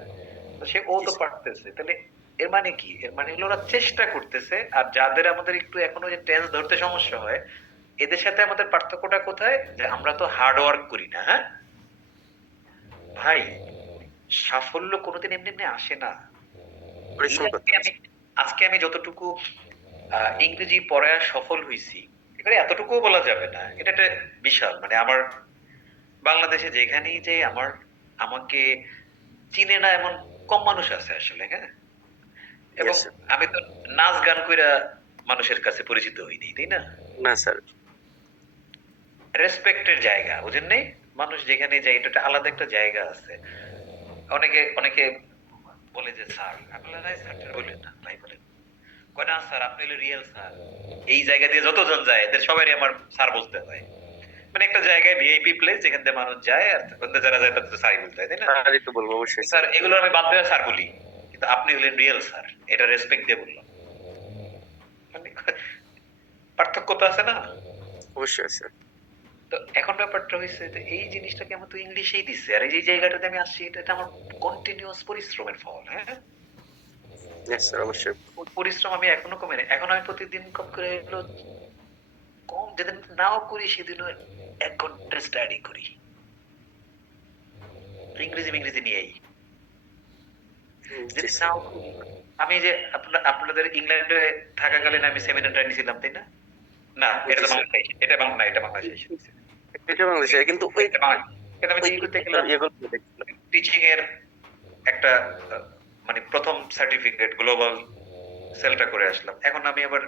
তো সে ও তো পারতেছে, তাহলে এর মানে কি? এর মানে হলো ওরা চেষ্টা করতেছে। আর যাদের আমাদের একটু এখনো যে টেন্স ধরতে সমস্যা হয়, এদের সাথে আমাদের পার্থক্যটা কোথায়? যে আমরা তো হার্ড ওয়ার্ক করি না। হ্যাঁ ভাই, সাফল্য কোনোদিন এমনি এমনি আসে না। আজকে আমি যতটুকু ইংরেজি পড়ায় সফল হয়েছি, এবারে এতটুকুও বলা যাবে না, এটা একটা বিশাল, মানে আমার বাংলাদেশে যেখানেই যে আমাকে চিনে না এমন কম মানুষ আছে আসলে। হ্যাঁ, এবং আমি তো নাচ গান কইরা মানুষের কাছে পরিচিত হইনি, তাই না? না স্যার। রেসপেক্টের জায়গা, বুঝেন নেই? মানুষ যেখানে যায় এটা আলাদা একটা জায়গা আছে। অনেকে বলে যে স্যার, আপনারা স্যার বললেন না, ভাই বলেন কয় না স্যার, আপনি হলো রিয়েল স্যার। এই জায়গা দিয়ে যতজন যায় এদের সবারই আমার স্যার বলতে হয়। মানে একটা জায়গায় ভিআইপি প্লেস যেখান থেকে মানুষ যায়, আর ওখান থেকে যারা যায় তাদের তো স্যারই বলতে হয়, তাই না? স্যারই তো বলবো অবশ্যই স্যার এগুলো আমি বাদ দিয়ে স্যার বলি, কিন্তু আপনি হলেন রিয়েল স্যার, এটা রেসপেক্ট দিয়ে বললাম। মানে পার্থক্য তো আছে না? অবশ্যই স্যার। তো এখন ব্যাপারটা হয়েছে যে এই জিনিসটাকে আমার তো ইংলিশেই দিচ্ছে, আর এই যে জায়গাটাতে আমি আসছি এটা আমার কন্টিনিউয়াস পরিশ্রমের ফল। হ্যাঁ, ইয়েস স্যার অবশ্যই। ওই পরিশ্রম আমি এখনো কমে নাই। এখন আমি প্রতিদিন কম করে হলো, কম যেদিন নাও করি সেদিনও 1 ঘন্টা স্টাডি করি ইংরেজি নিয়েই। জি যদি স্যার। নাও করি, আমি যে আপনাদের ইংল্যান্ডে থাকাকালীন আমি সেমিনারটা নিয়েছিলাম, তাই না? না, এটা তো বাংলাদেশ, এটা বাংলা না, এটা বাংলাদেশ। এটা বাংলাদেশে কিন্তু ওই এটা বাংলাদেশ। এটা আমি কি করতে গেলাম, ইয়েগুলো দেখছিলাম। টিচিং এর একটা মানে প্রথম সার্টিফিকেট গ্লোবাল সেলটা করে আসলাম। এখন আমি আবার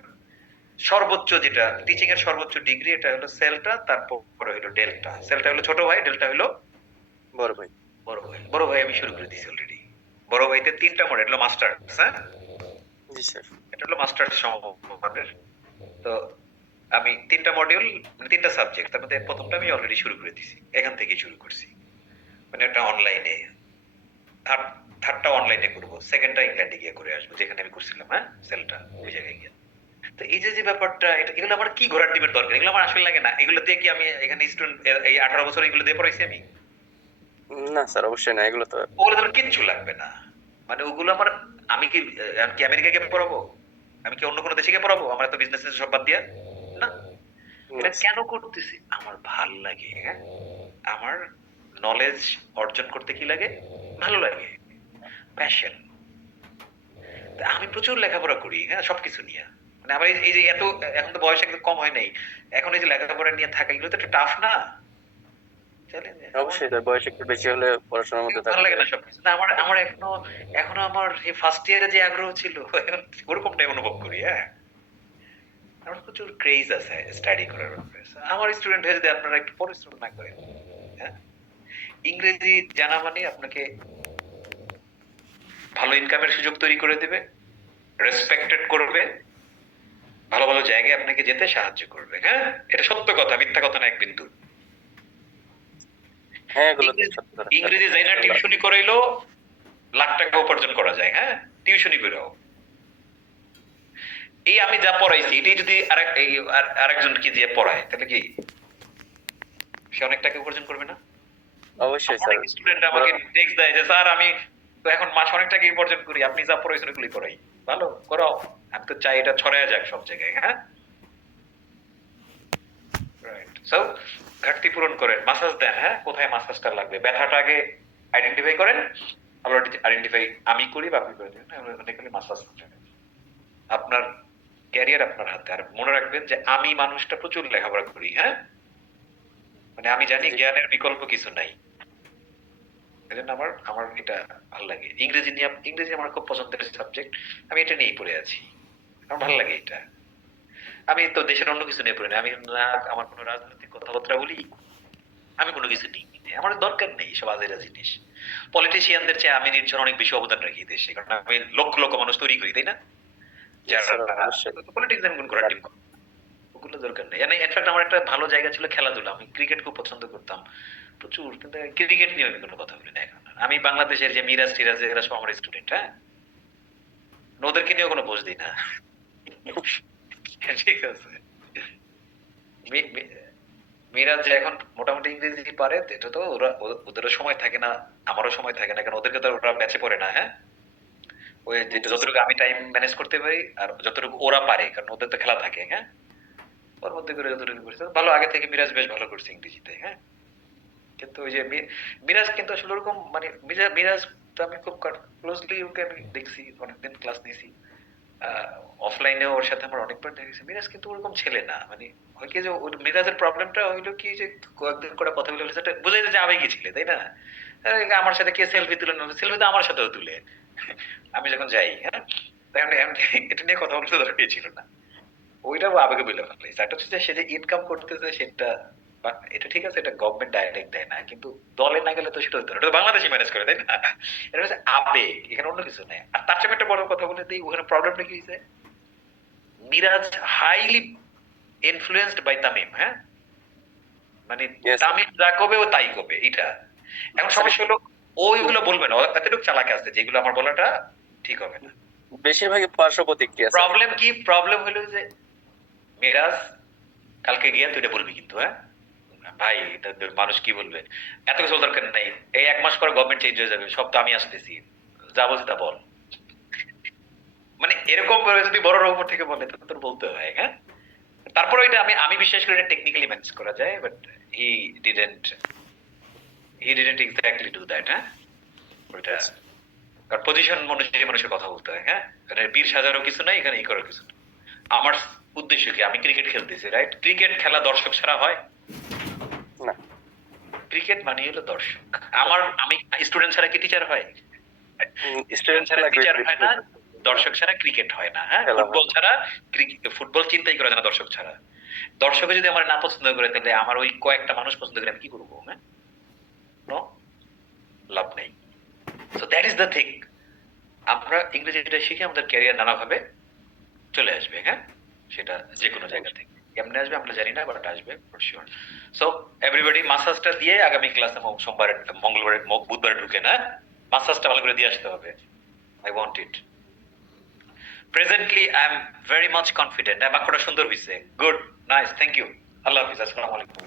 সর্বোচ্চ যেটা টিচিং এর সর্বোচ্চ ডিগ্রি, এটা হলো সেলটা, তারপরে হলো ডেল্টা। সেলটা হলো ছোট ভাই, ডেল্টা হলো বড় ভাই। বড় ভাই আমি শুরু করে দিয়েছি অলরেডি। বড় ভাইতে 3টা মডেল হলো মাস্টার। হ্যাঁ, জি স্যার। এটা হলো মাস্টার সমমানের। তো আমি 3টা মডিউল, মানে 3টা সাবজেক্ট, তার মধ্যে প্রথমটা আমি অলরেডি শুরু করে দিয়েছি, এখান থেকে শুরু করছি। মানে একটা অনলাইনে, থার্ডটা অনলাইনে করবো, সেকেন্ডটা ইংল্যান্ডে গিয়ে করে আসবো, যেখানে আমি করছিলাম। হ্যাঁ, সেলটা ওই জায়গায় গিয়ে। তো এই যে ব্যাপারটা, এগুলো আমার কি ঘোরার টিমের দরকার, এগুলো আমার আসলে লাগে না। এগুলো দিয়ে কি আমি এখানে স্টুডেন্ট এই 18 বছর এগুলো দিয়ে পড়াইছি আমি? না স্যার অবশ্যই না, এগুলো তো ওগুলো তো আমার কিচ্ছু লাগবে না। মানে ওগুলো আমার, আমি কি আমেরিকা গিয়ে পড়াবো? আমি কি অন্য কোনো দেশে গিয়ে পড়াবো? আমার তো বিজনেস সব বাদ দিয়া না। এটা কেন করতেছি? আমার ভাল লাগে। হ্যাঁ, আমার নলেজ অর্জন করতে কি লাগে, ভালো লাগে, প্যাশন। আমি প্রচুর লেখাপড়া করি, হ্যাঁ, সবকিছু নিয়ে। মানে আমার এই যে এত, এখন তো বয়স একদম কম হয় নাই, এখন এই যে লেখাপড়া নিয়ে থাকা, এগুলো তো একটু টাফ না? অবশ্যই স্যার, বয়স একটু বেশি হলে পড়াশোনার মধ্যে ভালো লাগে না সবকিছু না। আমার এখনো আমার ফার্স্ট ইয়ারে যে আগ্রহ ছিল, এখন ওরকমটাই অনুভব করি। হ্যাঁ, আমার প্রচুর ক্রেজ আছে স্টাডি করার ব্যাপারে। আমার স্টুডেন্ট হয়ে যদি আপনারা একটু পরিশ্রম না করেন, হ্যাঁ, ইংরেজি জানা মানে আপনাকে ভালো ইনকামের সুযোগ তৈরি করে দেবে, রেসপেক্টেড করবে, ভালো ভালো জায়গায় আপনাকে যেতে সাহায্য করবে। হ্যাঁ, এটা সত্য কথা, মিথ্যা কথা না এক বিন্দু। হ্যাঁ এগুলো তো সত্যি কথা। ইংরেজি জানা টিউশনি করাইলো লাখ টাকা উপার্জন করা যায়। হ্যাঁ, টিউশনি করেও। এই আমি যা পড়াইছি এটাই যদি আরেকজনকে দিয়ে পড়ায়, তাহলে কি সে অনেক টাকা উপার্জন করবে না? অবশ্যই স্যার। অনেক স্টুডেন্ট আমাকে টেক্সট দেয় যে স্যার আমি তো এখন মাস অনেক টাকা উপার্জন করি, আপনি যা পড়াইছেন ওগুলি করাই। ভালো করো, আমি তো চাই এটা ছড়ায় যাক সব জায়গায়। হ্যাঁ, রাইট। সো ঘাটতি পূরণ করেন, মাসাজ দেন। হ্যাঁ, কোথায় মাসাজটা লাগবে, ব্যথাটা আগে আইডেন্টিফাই করেন, আবার আইডেন্টিফাই আমি করি বা আপনি করে দেবেন। মাসাজ আপনার ক্যারিয়ার আপনার হাতে। আর মনে রাখবেন যে আমি মানুষটা প্রচুর লেখাপড়া করি। হ্যাঁ, মানে আমি জানি জ্ঞানের বিকল্প কিছু নাই। এজন্য আমার এটা ভালো লাগে। ইংরেজি আমার খুব পছন্দের সাবজেক্ট, আমি এটা নিয়েই পড়ে আছি, আমার ভালো লাগে এটা। আমি তো দেশের অন্য কিছু নিয়ে পড়ি না। আমি না আমার কোনো রাজনৈতিক কথাবার্তা বলি, আমি কোনো কিছু নিই, আমার দরকার নেই সব আজেরা জিনিস। পলিটিশিয়ানদের চেয়ে আমি নির্জন অনেক বেশি অবদান রাখি দেশে, কারণ আমি লক্ষ লক্ষ মানুষ তৈরি করি, তাই না? পলিটিক্স আমি কোন করার টিম, ওগুলো দরকার নেই। ইনফ্যাক্ট আমার একটা ভালো জায়গা ছিল খেলাধুলা, আমি ক্রিকেট খুব পছন্দ করতাম প্রচুর, কিন্তু ক্রিকেট নিয়ে আমি কোনো কথা বলি না এখন। আমি বাংলাদেশের যে মিরাজ টিরাজ এরা সব আমার স্টুডেন্ট। হ্যাঁ, ওদেরকে নিয়েও কোনো বোঝ দিই না। ঠিক আছে, মিরাজ যে এখন মোটামুটি ইংরেজি পারে, এটা তো ওদেরও সময় থাকে না, আমারও সময় থাকে না, কারণ ওদেরকে তো ওরা ব্যাচে পড়ে না। হ্যাঁ, ওই যেটা যতটুকু আমি টাইম ম্যানেজ করতে পারি আর যতটুকু ওরা পারে, কারণ ওদের তো খেলা থাকে। হ্যাঁ, ওর মধ্যে করে যতটুকু করছে ভালো। আগে থেকে মিরাজ বেশ ভালো করছে ইংরেজিতে। হ্যাঁ, কিন্তু ওই যে মিরাজ কিন্তু আসলে ওরকম, মানে মিরাজ তো আমি খুব ক্লোজলি ওকে আমি দেখছি, অনেকদিন ক্লাস নিয়েছি, অফলাইনেও ওর সাথে আমার অনেকবার দেখেছি। মিরাজ কিন্তু ওরকম ছেলে না, মানে হয় কি যে মিরাজের প্রবলেমটা হইলো কি যে কয়েকদিন করে কথা বলে সেটা বুঝাই যে আবেগী ছিলে, তাই না? আমার সাথে কে সেলফি তুলে না, সেলফি তো আমার সাথেও তুলে আমি যখন যাই। হ্যাঁ, তখন এটা নিয়ে কথা বলতে দরকার ছিল না, ওইটাও আবেগে বলে ফেলে। একটা হচ্ছে সে যে ইনকাম করতেছে সেটা, এটা ঠিক আছে, এটা গভর্নমেন্ট ডাইরেক্ট দেয় না, কিন্তু দলে না গেলে তো সেটা হতো না, এটা বাংলাদেশই ম্যানেজ করে, তাই না? এটা হচ্ছে আবেগ, এখানে অন্য কিছু নেই। আর তার চেয়ে একটা বড় কথা বলে দিই, ওখানে প্রবলেমটা কি হয়েছে, Miraz highly influenced by Tamim. হ্যাঁ, মানে Yes. তামিল যা কবে ও তাই কবে এটা। এখন সমস্যা হলো ওইগুলো বলবে না, ও এতটুকু চালাক আছে যেগুলো আমার বলাটা ঠিক হবে না। বেশিরভাগই পার্শ্ব প্রতিক্রিয়া স্যার। প্রবলেম কি, প্রবলেম হলো যে মিরাজ কালকে গিয়ে তুই এটা বলবি কিন্তু, হ্যাঁ ভাই এটা মানুষ কি বলবে, এত কিছু দরকার নাই, এই 1 মাস পর গভর্নমেন্ট চেঞ্জ হয়ে যাবে, সব তো আমি আসতেছি, যা বলছি তা বল। মানে এরকম করে যদি বড় উপর থেকে বলে তো তোর বলতে হয়, হ্যাঁ। তারপর এটা আমি বিশ্বাস করি এটা টেকনিক্যালি ম্যানেজ করা যায়, but he didn't exactly do that, হ্যাঁ। ওইটা কারণ পজিশন অনুযায়ী মানুষের কথা বলতে হয়, হ্যাঁ। এখানে বীর সাজারও কিছু নাই, এখানে এই করার কিছু নেই। আমার উদ্দেশ্য কি, আমি ক্রিকেট খেলতেছি, রাইট? ক্রিকেট খেলা দর্শক ছাড়া হয় না। ক্রিকেট মানে হলো দর্শক। আমি স্টুডেন্ট ছাড়া কি টিচার হয়? স্টুডেন্ট ছাড়া টিচার হয় না, দর্শক ছাড়া ক্রিকেট হয় না, হ্যাঁ। খেলা হয় ফুটবল ছাড়া ফুটবল চিন্তাই করে না দর্শক ছাড়া। দর্শক যদি আমার না পছন্দ করে তাহলে আমার ওই কয়েকটা মানুষ পছন্দ করে আমি কি করবো, হ্যাঁ? নো, লাভ নেই। So that is the thing. আমরা ইংরেজিটা শিখে আমাদের ক্যারিয়ার নানাভাবে চলে আসবে, হ্যাঁ। সেটা যে কোনো জায়গা থেকে কেমনে আসবে আমরা জানি না, বাট আসবে ফর শিওর। সো এভরিবডি মাসাজটা দিয়ে আগামী ক্লাসে সোমবার, মঙ্গলবার, বুধবারে ঢুকে না, মাসাজটা ভালো করে দিয়ে আসতে হবে। I want it. Presently, I am very much confident. বাক্যটা সুন্দর হয়েছে। Good, nice, thank you. আল্লাহ হাফিজ, আসসালামু আলাইকুম।